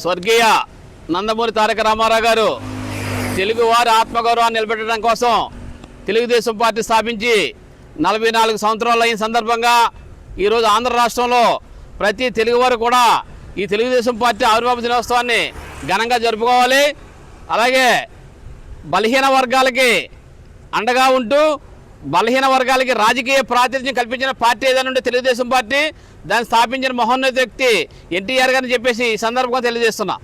స్వర్గీయ నందమూరి తారక రామారావు గారు తెలుగువారి ఆత్మగౌరవాన్ని నిలబెట్టడం కోసం తెలుగుదేశం పార్టీ స్థాపించి 44 సంవత్సరాలు అయిన సందర్భంగా ఈరోజు ఆంధ్ర రాష్ట్రంలో ప్రతి తెలుగువారు కూడా ఈ తెలుగుదేశం పార్టీ ఆవిర్భావ దినోత్సవాన్ని ఘనంగా జరుపుకోవాలి. అలాగే బలహీన వర్గాలకి అండగా ఉంటూ బలహీన వర్గాలకి రాజకీయ ప్రాతినిధ్యం కల్పించిన పార్టీ ఏదైనా ఉంటే తెలుగుదేశం పార్టీ. దాన్ని స్థాపించిన మహోన్నత వ్యక్తి ఎన్టీఆర్ గారిని చెప్పేసి ఈ సందర్భంగా తెలియజేస్తున్నా.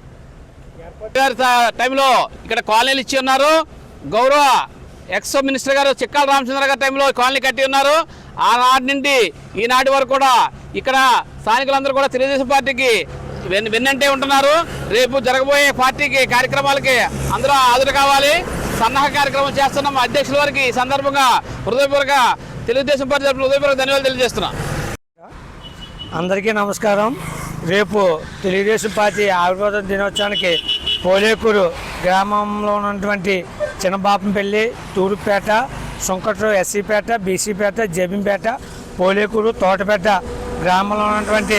టైంలో ఇక్కడ కాలనీలు ఇచ్చి ఉన్నారు. గౌరవ ఎక్స్ మినిస్టర్ గారు చిక్కాల రామచంద్ర గారి టైంలో కాలనీ కట్టి ఉన్నారు. ఆనాటి నుండి ఈనాటి వరకు కూడా ఇక్కడ స్థానికులందరూ కూడా తెలుగుదేశం పార్టీకి వెన్నంటే ఉంటున్నారు. రేపు జరగబోయే పార్టీకి కార్యక్రమాలకి అందరూ హాజరు కావాలి. సన్నాహ కార్యక్రమం చేస్తున్నాం. అధ్యక్షుల వారికి ఈ సందర్భంగా హృదయపూర్వక తెలుగుదేశం పార్టీ తరఫున హృదయపూర్వక ధన్యవాదాలు తెలియజేస్తున్నాం. అందరికీ నమస్కారం. రేపు తెలుగుదేశం పార్టీ ఆవిర్భావ దినోత్సవానికి పోలేకూరు గ్రామంలో ఉన్నటువంటి చిన్నబాపంపల్లి, తూరుపేట, సుంకట్రావు, ఎస్సీపేట, బీసీపేట, జబింపేట, పోలేకూరు, తోటపేట గ్రామంలో ఉన్నటువంటి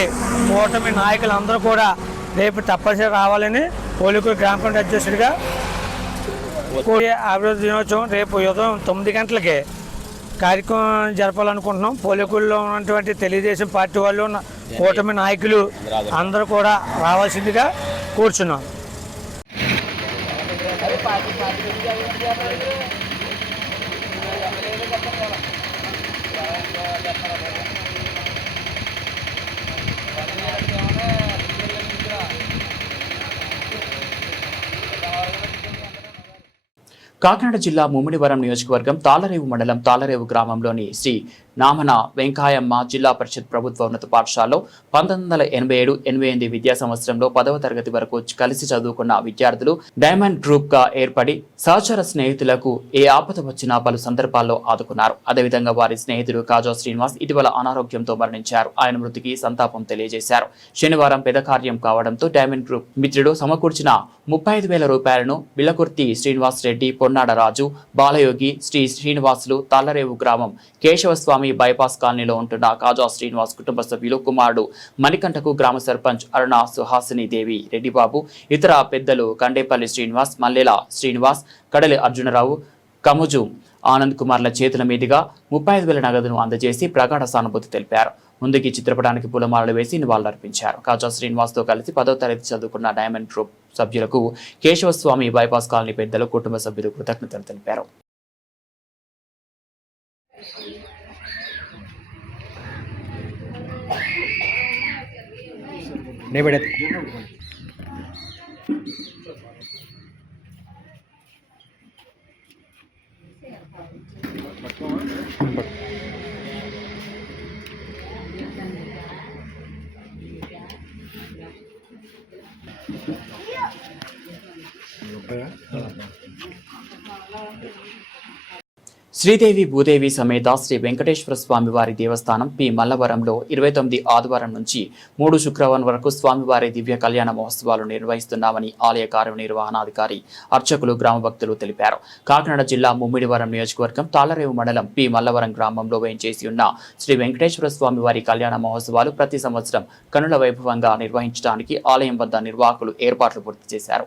కూటమి నాయకులందరూ కూడా రేపు తప్పనిసరి రావాలని పోలేకూరు గ్రామ పంచాయతీ అధ్యక్షుడిగా ఆవిర్భావ దినోత్సవం రేపు ఉదయం 9 గంటలకి కార్యక్రమం జరపాలనుకుంటున్నాం. పోలేకూరులో ఉన్నటువంటి తెలుగుదేశం పార్టీ వాళ్ళు, కూటమి నాయకులు అందరూ కూడా రావాల్సిందిగా కూర్చున్నాం. కాకినాడ జిల్లా ముమ్మిడివరం నియోజకవర్గం తాళ్లరేవు మండలం తాళ్లరేవు గ్రామంలోని శ్రీ నామన వెంకాయమ్మ జిల్లా పరిషత్ ప్రభుత్వ ఉన్నత పాఠశాలలో 1987-88 విద్యా సంవత్సరంలో 10వ తరగతి వరకు కలిసి చదువుకున్న విద్యార్థులు డైమండ్ గ్రూప్ గా ఏర్పడి సహచర స్నేహితులకు ఏ ఆపద వచ్చినా పలు సందర్భాల్లో ఆదుకున్నారు. అదేవిధంగా వారి స్నేహితుడు కాజా శ్రీనివాస్ ఇటీవల అనారోగ్యంతో మరణించారు. ఆయన మృతికి సంతాపం తెలియజేశారు. శనివారం పెద్ద కార్యం కావడంతో డైమండ్ గ్రూప్ మిత్రుడు సమకూర్చిన 35,000 రూపాయలను బిల్లకుర్తి శ్రీనివాస్ రెడ్డి, పొన్నాడ రాజు, బాలయోగి, శ్రీనివాసులు తాళ్లరేవు గ్రామం కేశవస్వామి బైపాస్ కాలనీలో ఉంటున్న కాజా శ్రీనివాస్ కుటుంబ సభ్యులు కుమారుడు మణికంఠకు గ్రామ సర్పంచ్ అరుణ సుహాసిని దేవి, రెడ్డిబాబు, ఇతర పెద్దలు కండేపల్లి శ్రీనివాస్, మల్లెల శ్రీనివాస్, కడలి అర్జునరావు, కముజు ఆనంద్ కుమార్ల చేతుల మీదుగా 35,000 నగదును అందజేసి ప్రగాఢ సానుభూతి తెలిపారు. ముందుకి చిత్రపటానికి పూలమాలలు వేసి నివాళులర్పించారు. కాజా శ్రీనివాస్ తో కలిసి 10వ తరగతి చదువుకున్న డైమండ్ గ్రూప్ సభ్యులకు కేశవస్వామి బైపాస్ కాలనీ పెద్దలు, కుటుంబ సభ్యులు కృతజ్ఞతలు తెలిపారు. శ్రీదేవి భూదేవి సమేత శ్రీ వెంకటేశ్వర స్వామివారి దేవస్థానం పి మల్లవరంలో 29 ఆదివారం నుంచి 3 శుక్రవారం వరకు స్వామివారి దివ్య కళ్యాణ మహోత్సవాలు నిర్వహిస్తున్నామని ఆలయ కార్యనిర్వహణాధికారి అర్చకులు గ్రామ భక్తులు తెలిపారు. కాకినాడ జిల్లా ముమ్మిడివరం నియోజకవర్గం తాళరేవు మండలం పి మల్లవరం గ్రామంలో వేంచేసి ఉన్న శ్రీ వెంకటేశ్వర స్వామివారి కళ్యాణ మహోత్సవాలు ప్రతి సంవత్సరం కనుల వైభవంగా నిర్వహించడానికి ఆలయం వద్ద నిర్వాహకులు ఏర్పాట్లు పూర్తి చేశారు.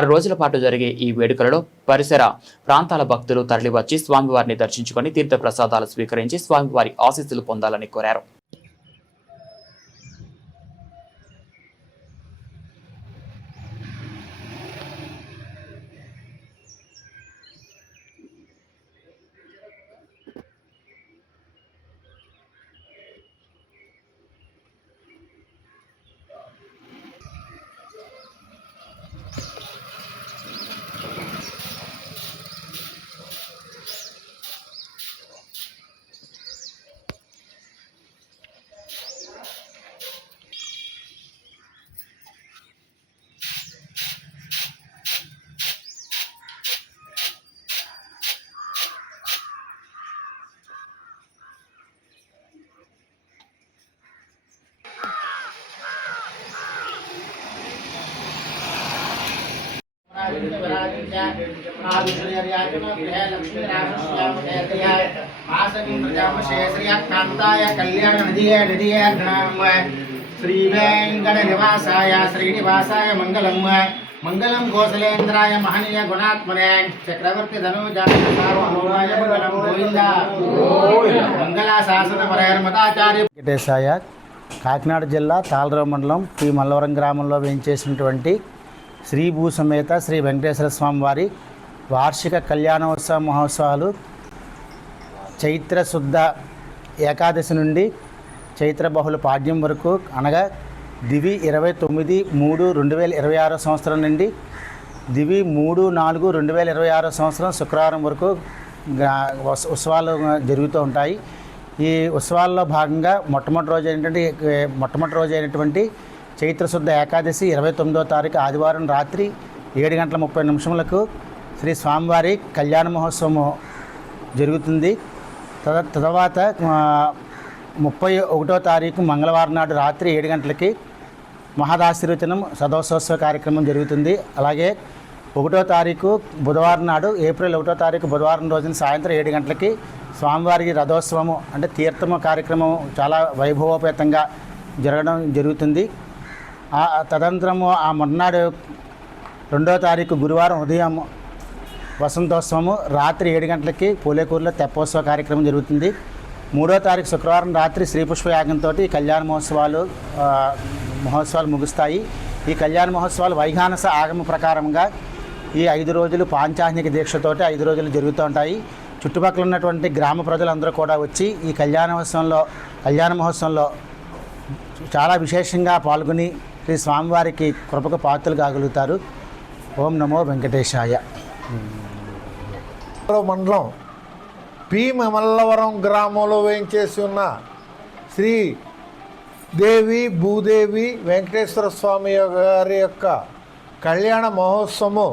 6 రోజుల పాటు జరిగే ఈ వేడుకలలో పరిసర ప్రాంతాల భక్తులు తరలివచ్చి స్వామివారిని దర్శించుకొని తీర్థ ప్రసాదాలు స్వీకరించి స్వామివారి ఆశీస్సులు పొందాలని కోరారు. శ్రీ వెంకట నివాసాయ శ్రీనివాసాయ మంగళం మంగళం కోసలేంద్రాయ మహనీయ గుణాత్మనే చక్రవర్తి ధనుజాయ మంగళం గోవింద మంగళాశాసన పరమతాచార్య వెంకటేశాయ. కాకినాడ జిల్లా తాళరేవు మండలం పి మల్లవరం గ్రామంలో వేయించేసినటువంటి శ్రీ భూసమేత శ్రీ వెంకటేశ్వర స్వామి వారి వార్షిక కళ్యాణోత్సవ మహోత్సవాలు చైత్ర శుద్ధ ఏకాదశి నుండి చైత్ర బహుళ పాడ్యం వరకు అనగా దివి 29/3/2026 సంవత్సరం నుండి దివి 3/4/2026 సంవత్సరం శుక్రవారం వరకు ఉత్సవాలు జరుగుతూ ఉంటాయి. ఈ ఉత్సవాల్లో భాగంగా మొట్టమొదటి రోజు అయినటువంటి చైత్రశుద్ధ ఏకాదశి 29వ తారీఖు ఆదివారం రాత్రి 7:30 శ్రీ స్వామివారి కళ్యాణ మహోత్సవం జరుగుతుంది. తర్వాత 31వ తారీఖు మంగళవారం నాడు రాత్రి 7 గంటలకి మహదాశీర్వచనం సదోత్సవ కార్యక్రమం జరుగుతుంది. అలాగే 1వ తారీఖు బుధవారం నాడు ఏప్రిల్ 1వ తారీఖు బుధవారం రోజున సాయంత్రం 7 గంటలకి స్వామివారికి రథోత్సవము అంటే తీర్థమ కార్యక్రమం చాలా వైభవోపేతంగా జరుగుతుంది. తదనంతరము ఆ మొన్ననాడు 2వ తారీఖు గురువారం ఉదయం వసంతోత్సవము రాత్రి 7 గంటలకి పూలేకూరులో తెప్పోత్సవ కార్యక్రమం జరుగుతుంది. 3వ తారీఖు శుక్రవారం రాత్రి శ్రీపుష్పయాగంతో కళ్యాణ మహోత్సవాలు ముగుస్తాయి. ఈ కళ్యాణ మహోత్సవాలు వైఘానస ఆగమ ప్రకారంగా ఈ 5 రోజులు పాంచాహ్నిక దీక్షతోటి 5 రోజులు జరుగుతూ ఉంటాయి. చుట్టుపక్కల ఉన్నటువంటి గ్రామ ప్రజలందరూ కూడా వచ్చి ఈ కళ్యాణ మహోత్సవంలో చాలా విశేషంగా పాల్గొని శ్రీ స్వామివారికి కృపకు పాత్రలు కాగలుగుతారు. ఓం నమో వెంకటేశాయ. మండలం పి మల్లవరం గ్రామంలో వేయించేసి ఉన్న శ్రీ దేవి భూదేవి వెంకటేశ్వర స్వామి గారి యొక్క కళ్యాణ మహోత్సవము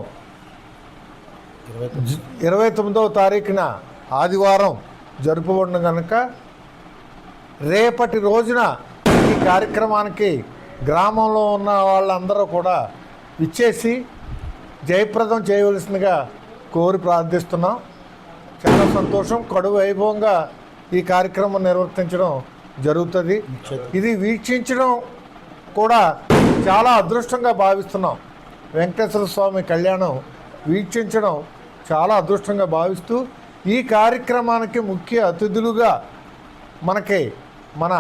29వ తారీఖున ఆదివారం జరుపుబడిన కనుక రేపటి రోజున ఈ కార్యక్రమానికి గ్రామంలో ఉన్న వాళ్ళందరూ కూడా ఇచ్చేసి జయప్రదం చేయవలసిందిగా కోరి ప్రార్థిస్తున్నాం. చాలా సంతోషం. కడు వైభవంగా ఈ కార్యక్రమం నిర్వర్తించడం జరుగుతుంది. ఇది వీక్షించడం కూడా చాలా అదృష్టంగా భావిస్తున్నాం. వెంకటేశ్వర స్వామి కళ్యాణం వీక్షించడం చాలా అదృష్టంగా భావిస్తూ ఈ కార్యక్రమానికి ముఖ్య అతిథులుగా మన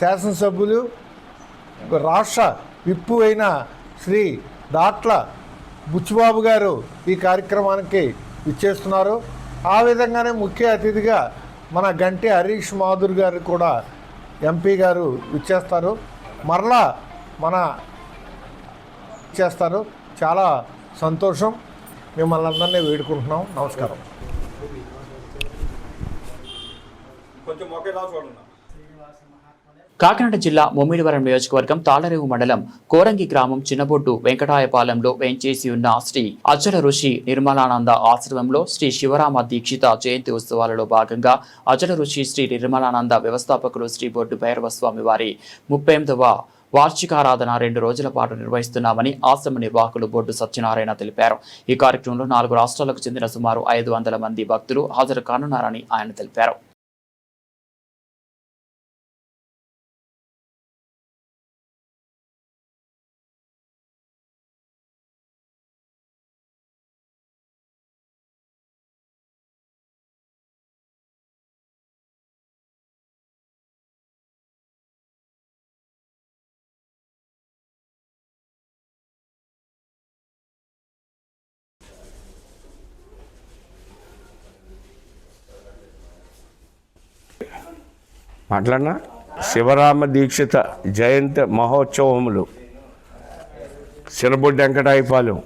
శాసనసభ్యులు రాష్ట్ర విప్పు అయిన శ్రీ దాట్ల బుచ్చిబాబు గారు ఈ కార్యక్రమానికి ఇచ్చేస్తున్నారు. ఆ విధంగానే ముఖ్య అతిథిగా మన గంటి హరీష్ మాధుర్ గారు కూడా ఎంపీ గారు ఇచ్చేస్తారు, మరలా మన ఇచ్చేస్తారు. చాలా సంతోషం. మిమ్మల్ని అందరినీ వేడుకుంటున్నాం. నమస్కారం. కాకినాడ జిల్లా ముమ్మిడివరం నియోజకవర్గం తాళ్లరేవు మండలం కోరంగి గ్రామం చిన్నబొడ్డు వెంకటాయపాలెంలో వేంచేసి ఉన్న శ్రీ అచల ఋషి నిర్మలానంద ఆశ్రమంలో శ్రీ శివరామ దీక్షిత జయంతి ఉత్సవాలలో భాగంగా అచల ఋషి శ్రీ నిర్మలానంద వ్యవస్థాపకులు శ్రీ బొడ్డు భైరవస్వామి వారి 38వ వార్షికారాధన 2 రోజుల పాటు నిర్వహిస్తున్నామని ఆశ్రమ నిర్వాహకులు బొడ్డు సత్యనారాయణ తెలిపారు. ఈ కార్యక్రమంలో 4 రాష్ట్రాలకు చెందిన సుమారు 500 మంది భక్తులు హాజరు కానున్నారని ఆయన తెలిపారు. మాట్లాడినా శివరామ దీక్షిత జయంతి మహోత్సవములు చిన్నబొడ్డు వెంకటాయపాలెం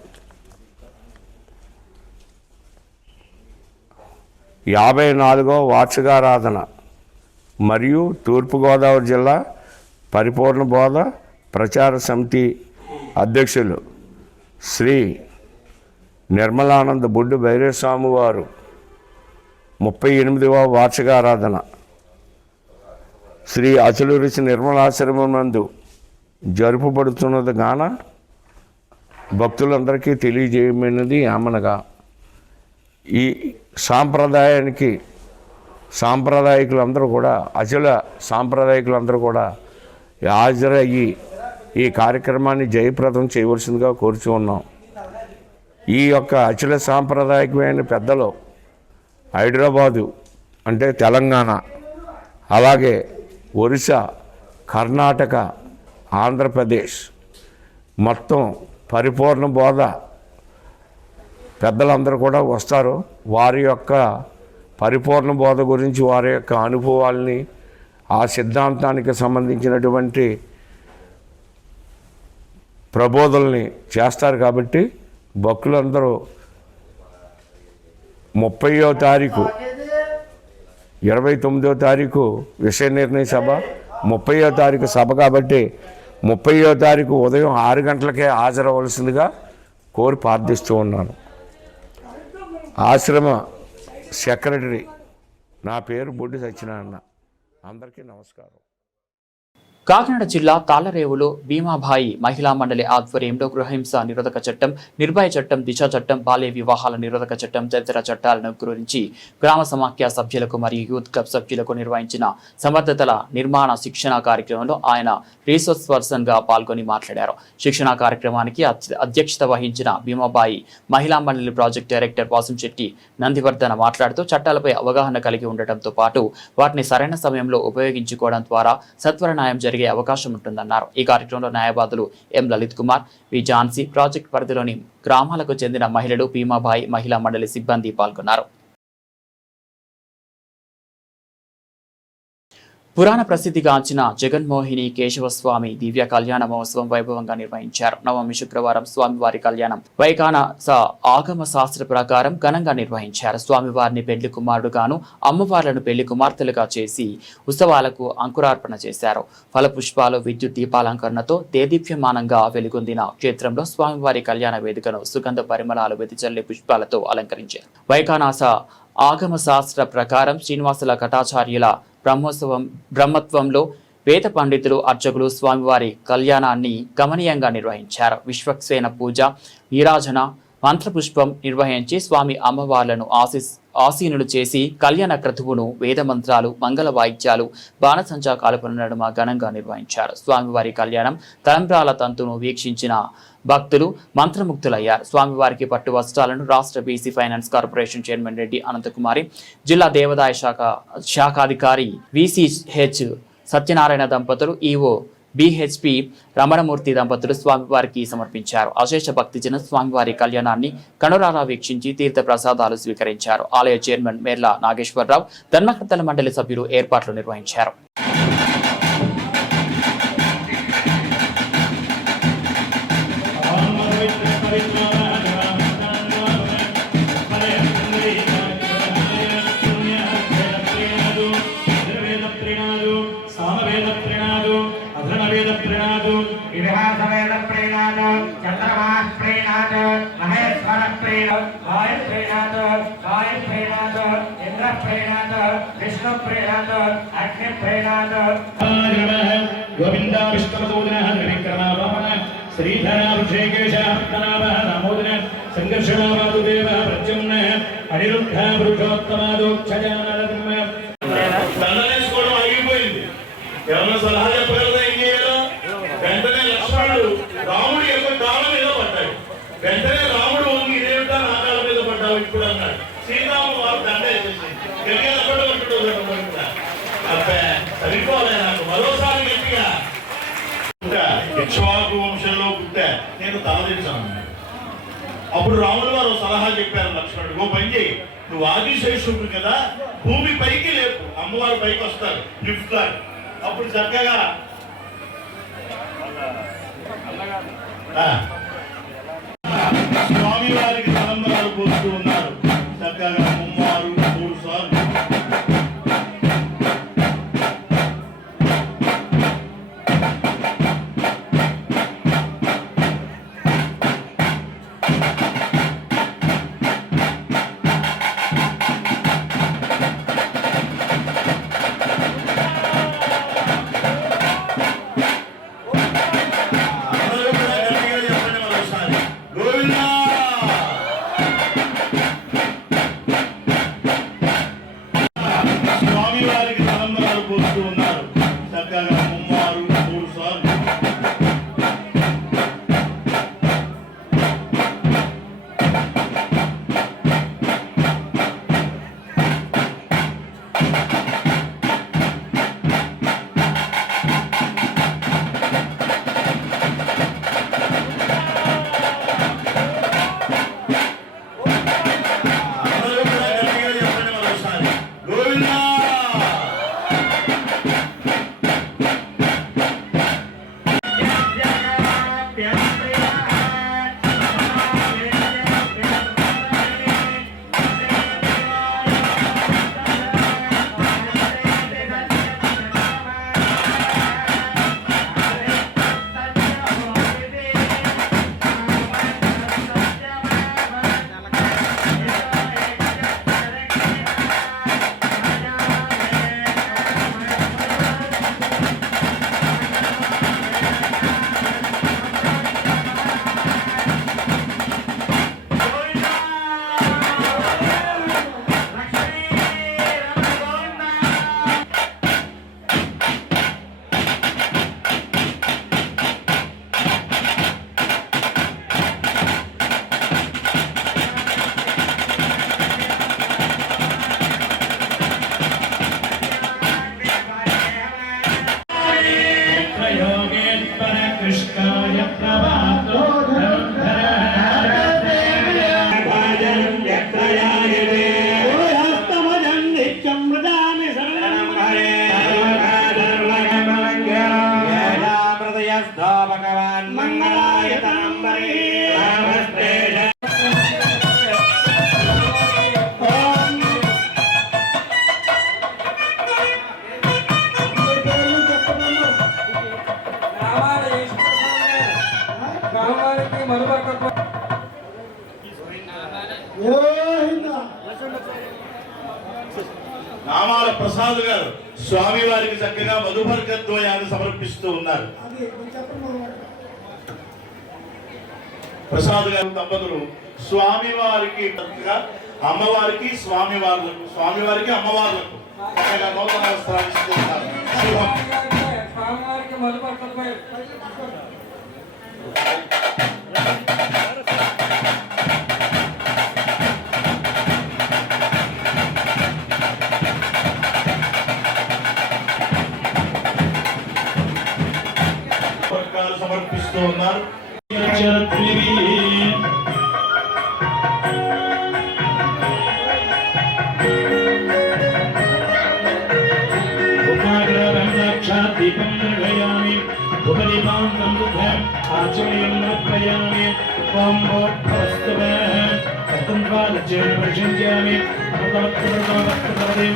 54వ వార్షికారాధన మరియు తూర్పుగోదావరి జిల్లా పరిపూర్ణ బోధ ప్రచార సమితి అధ్యక్షులు శ్రీ నిర్మలానంద బొడ్డు భైరవస్వామి వారు 38వ వార్షికారాధన శ్రీ అచల ఋషి నిర్మలాశ్రమం నందు జరుపబడుతున్నది గాన భక్తులందరికీ తెలియజేయమైనది ఏమనగా ఈ సాంప్రదాయకులందరూ కూడా అచల సాంప్రదాయకులందరూ కూడా హాజరయ్యి ఈ కార్యక్రమాన్ని జయప్రదం చేయవలసిందిగా కోరుచు ఉన్నాం. ఈ యొక్క అచల సాంప్రదాయకమైన పెద్దలు హైదరాబాదు అంటే తెలంగాణ, అలాగే ఒరిస్సా, కర్ణాటక, ఆంధ్రప్రదేశ్ మొత్తం పరిపూర్ణ బోధ పెద్దలందరూ కూడా వస్తారు. వారి యొక్క పరిపూర్ణ బోధ గురించి వారి యొక్క అనుభవాల్ని, ఆ సిద్ధాంతానికి సంబంధించినటువంటి ప్రబోధనల్ని చేస్తారు. కాబట్టి భక్తులందరూ 30వ తారీఖు 29వ తారీఖు విషయ నిర్ణయ సభ, 30వ తారీఖు సభ కాబట్టి 30వ తారీఖు ఉదయం 6 గంటలకే హాజరవలసిందిగా కోరి ప్రార్థిస్తూ ఉన్నాను. ఆశ్రమ సెక్రటరీ, నా పేరు బొడ్డు సత్యనారాయణ. అందరికీ నమస్కారం. కాకినాడ జిల్లా తాళ్లరేవులో భీమాబాయి మహిళా మండలి ఆధ్వర్యంలో గృహహింస నిరోధక చట్టం, నిర్భయ చట్టం, దిశ చట్టం, బాల్య వివాహాల నిరోధక చట్టం తదితర చట్టాలను గురించి గ్రామ సమాఖ్య సభ్యులకు మరియు యూత్ క్లబ్ సభ్యులకు నిర్వహించిన సమర్థతల నిర్మాణ శిక్షణ కార్యక్రమంలో ఆయన రీసోర్స్ పర్సన్ గా పాల్గొని మాట్లాడారు. శిక్షణ కార్యక్రమానికి అధ్యక్షత వహించిన భీమాబాయి మహిళా మండలి ప్రాజెక్ట్ డైరెక్టర్ వాసంశెట్టి నందివర్ధన మాట్లాడుతూ చట్టాలపై అవగాహన కలిగి ఉండటంతో పాటు వాటిని సరైన సమయంలో ఉపయోగించుకోవడం ద్వారా సత్వర న్యాయం జరిగే అవకాశం ఉంటుందన్నారు. ఈ కార్యక్రమంలో న్యాయవాదులు ఎం లలిత్ కుమార్, వి ఝాన్సీ, ప్రాజెక్ట్ పరిధిలోని గ్రామాలకు చెందిన మహిళలు, భీమాబాయి మహిళా మండలి సిబ్బంది పాల్గొన్నారు. పురాణ ప్రసిద్ధిగాంచిన జగన్మోహిని కేశవస్వామి దివ్య కళ్యాణ మహోత్సవం వైభవంగా నిర్వహించారు. నవమి శుక్రవారం స్వామివారి కళ్యాణం వైఖానస ఆగమ శాస్త్ర ప్రకారం ఘనంగా నిర్వహించారు. స్వామివారిని పెళ్లి కుమారుడుగాను, అమ్మవార్లను పెళ్లి కుమార్తెలుగా చేసి ఉత్సవాలకు అంకురార్పణ చేశారు. ఫలపుష్పాలు, విద్యుత్ దీపాలంకరణతో దేదీప్యమానంగా వెలుగొందిన క్షేత్రంలో స్వామివారి కళ్యాణ వేదికను సుగంధ పరిమళాలు వెదజల్లే పుష్పాలతో అలంకరించారు. వైఖానస ఆగమ శాస్త్ర ప్రకారం శ్రీనివాసుల కటాచార్యుల బ్రహ్మత్వంలో వేద పండితులు, అర్చకులు స్వామివారి కళ్యాణాన్ని గమనీయంగా నిర్వహించారు. విశ్వక్సేన పూజ, నీరాజన, మంత్రపుష్పం నిర్వహించి స్వామి అమ్మవార్లను ఆసీనులు చేసి కళ్యాణ క్రతువును వేద మంత్రాలు, మంగళ వాయిద్యాలు, బాణసంచా కాల్పుల నడుమ ఘనంగా నిర్వహించారు. స్వామివారి కళ్యాణం తలంబ్రాల తంతును వీక్షించిన భక్తులు మంత్రముగ్ధులయ్యారు. స్వామివారికి పట్టు వస్త్రాలను రాష్ట్ర BC finance corporation chairman Reddy Anantha Kumari, జిల్లా దేవాదాయ శాఖాధికారి VCH సత్యనారాయణ దంపతులు, ఈవో బిహెచ్పి రమణమూర్తి దంపతులు స్వామివారికి సమర్పించారు. అశేష భక్తిజన స్వామివారి కళ్యాణాన్ని కనురారా వీక్షించి తీర్థ ప్రసాదాలు స్వీకరించారు. ఆలయ చైర్మన్ మేర్ల నాగేశ్వరరావు, ధర్మకర్తల మండలి సభ్యులు ఏర్పాట్లు నిర్వహించారు. గోవింద విష్ణుమూర్తిన త్రివిక్రమావహన శ్రీధరాభిషేకేశ నమోదన సంఘర్షణావాదుదేవ ప్రత్యుమ్న అనిరుద్ధ పురుషోత్తమాదోక్షజానరతిమ్మ. దండలేసుకోవడం ఆగిపోయింది. ఎవరైనా సలహా చెప్పగలరా? ఏం చేయాలో వెంటనే లక్ష్మణుడు రాముడి యొక్క కాళ్ళ మీద పడ్డాడు. వెంటనే రాముడు వంగి ఇదేమిటా నా కాళ్ళ మీద పడ్డావు ఇప్పుడు అన్నాడు. సీతామ వారు దండ సరిపోలే నాకు మరోసారి గట్టిగా ఇక్ష్వాకు వంశంలో పుట్టా నేను తలదించాను. అప్పుడు రాముడు వారు సలహా చెప్పారు లక్ష్మణుడు, ఓ పని చేయి, నువ్వు ఆదిశేషుడు కదా, భూమి పైకి లేపు, అమ్మవారు పైకి వస్తారు లిఫ్ట్ లాగా. అప్పుడు చక్కగా స్వామి వారికి తలంబరాలు పోస్తూ ఉన్నారు. చక్కగా అమ్మవారు 3 సార్లు నామాల ప్రసాద్ గారు స్వామి వారికి చక్కగా మధుబర్గద్వయాన్ని సమర్పిస్తూ ఉన్నారు. ప్రసాద్ గారు దంపతులు స్వామి వారికి అమ్మవారికి స్వామివారికి అమ్మవార్లకు నూతన వస్త్రాలు ఇస్తూ ఉన్నారు. పోస్తూ ఉన్నారు. దీపం నిర్గయామి ఉపదీపాం సంబుద్ధం ఆచమయం నమస్కయామి ఓం భోస్తవే తత్వాలచేన ప్రశంస్యామి అమృతవత్పరమవత్పరదే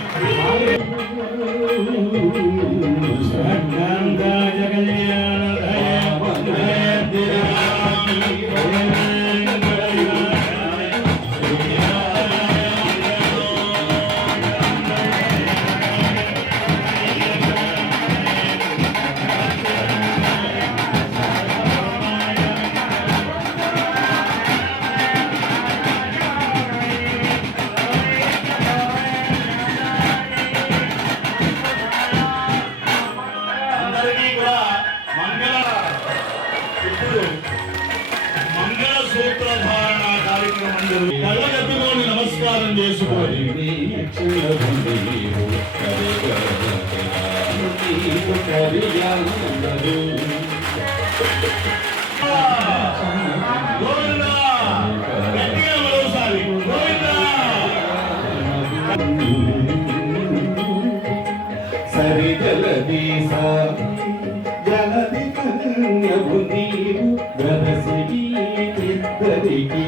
సర్వాంగాయ కళ్యాణదయ కళ్ళగట్టుకొని నమస్కారం చేసుకోండి. సరి జలదీస జలది కన్యవు నీవు గదసివి ఇద్దరికి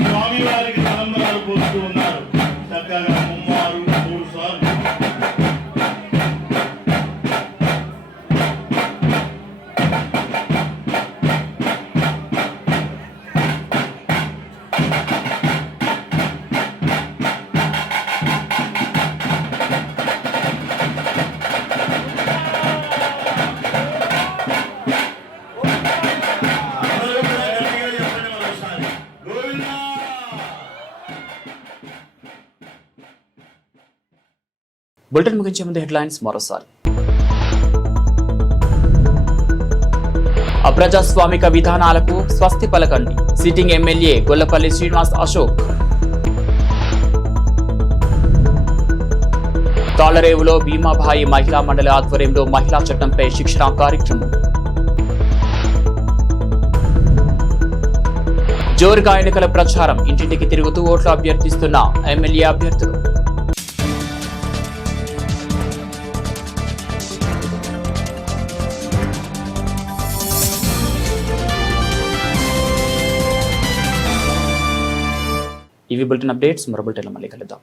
స్వామివారికి తలంబరాలు పోస్తూ ఉన్నారు. చక్కగా ముమ్మారు 3 సార్లు బులెటిన్ ముగించే ముందు హెడ్లైన్స్ మరోసారి. అప్రజాస్వామిక విధానాలకు స్వస్తి పలకండి, సిట్టింగ్ ఎమ్మెల్యే గొల్లపల్లి శ్రీనివాస్ అశోక్. తాళరేవులో భీమాభాయి మహిళా మండలి ఆధ్వర్యంలో మహిళా చట్టంపై శిక్షణ కార్యక్రమం. జోరుగా ఎన్నికల ప్రచారం, ఇంటింటికి తిరుగుతూ ఓట్లు అభ్యర్థిస్తున్న ఎమ్మెల్యే అభ్యర్థులు. ఇవి బులెటిన్ అప్డేట్స్. మరో బులెటిన్లో మళ్ళీ కలుద్దాం.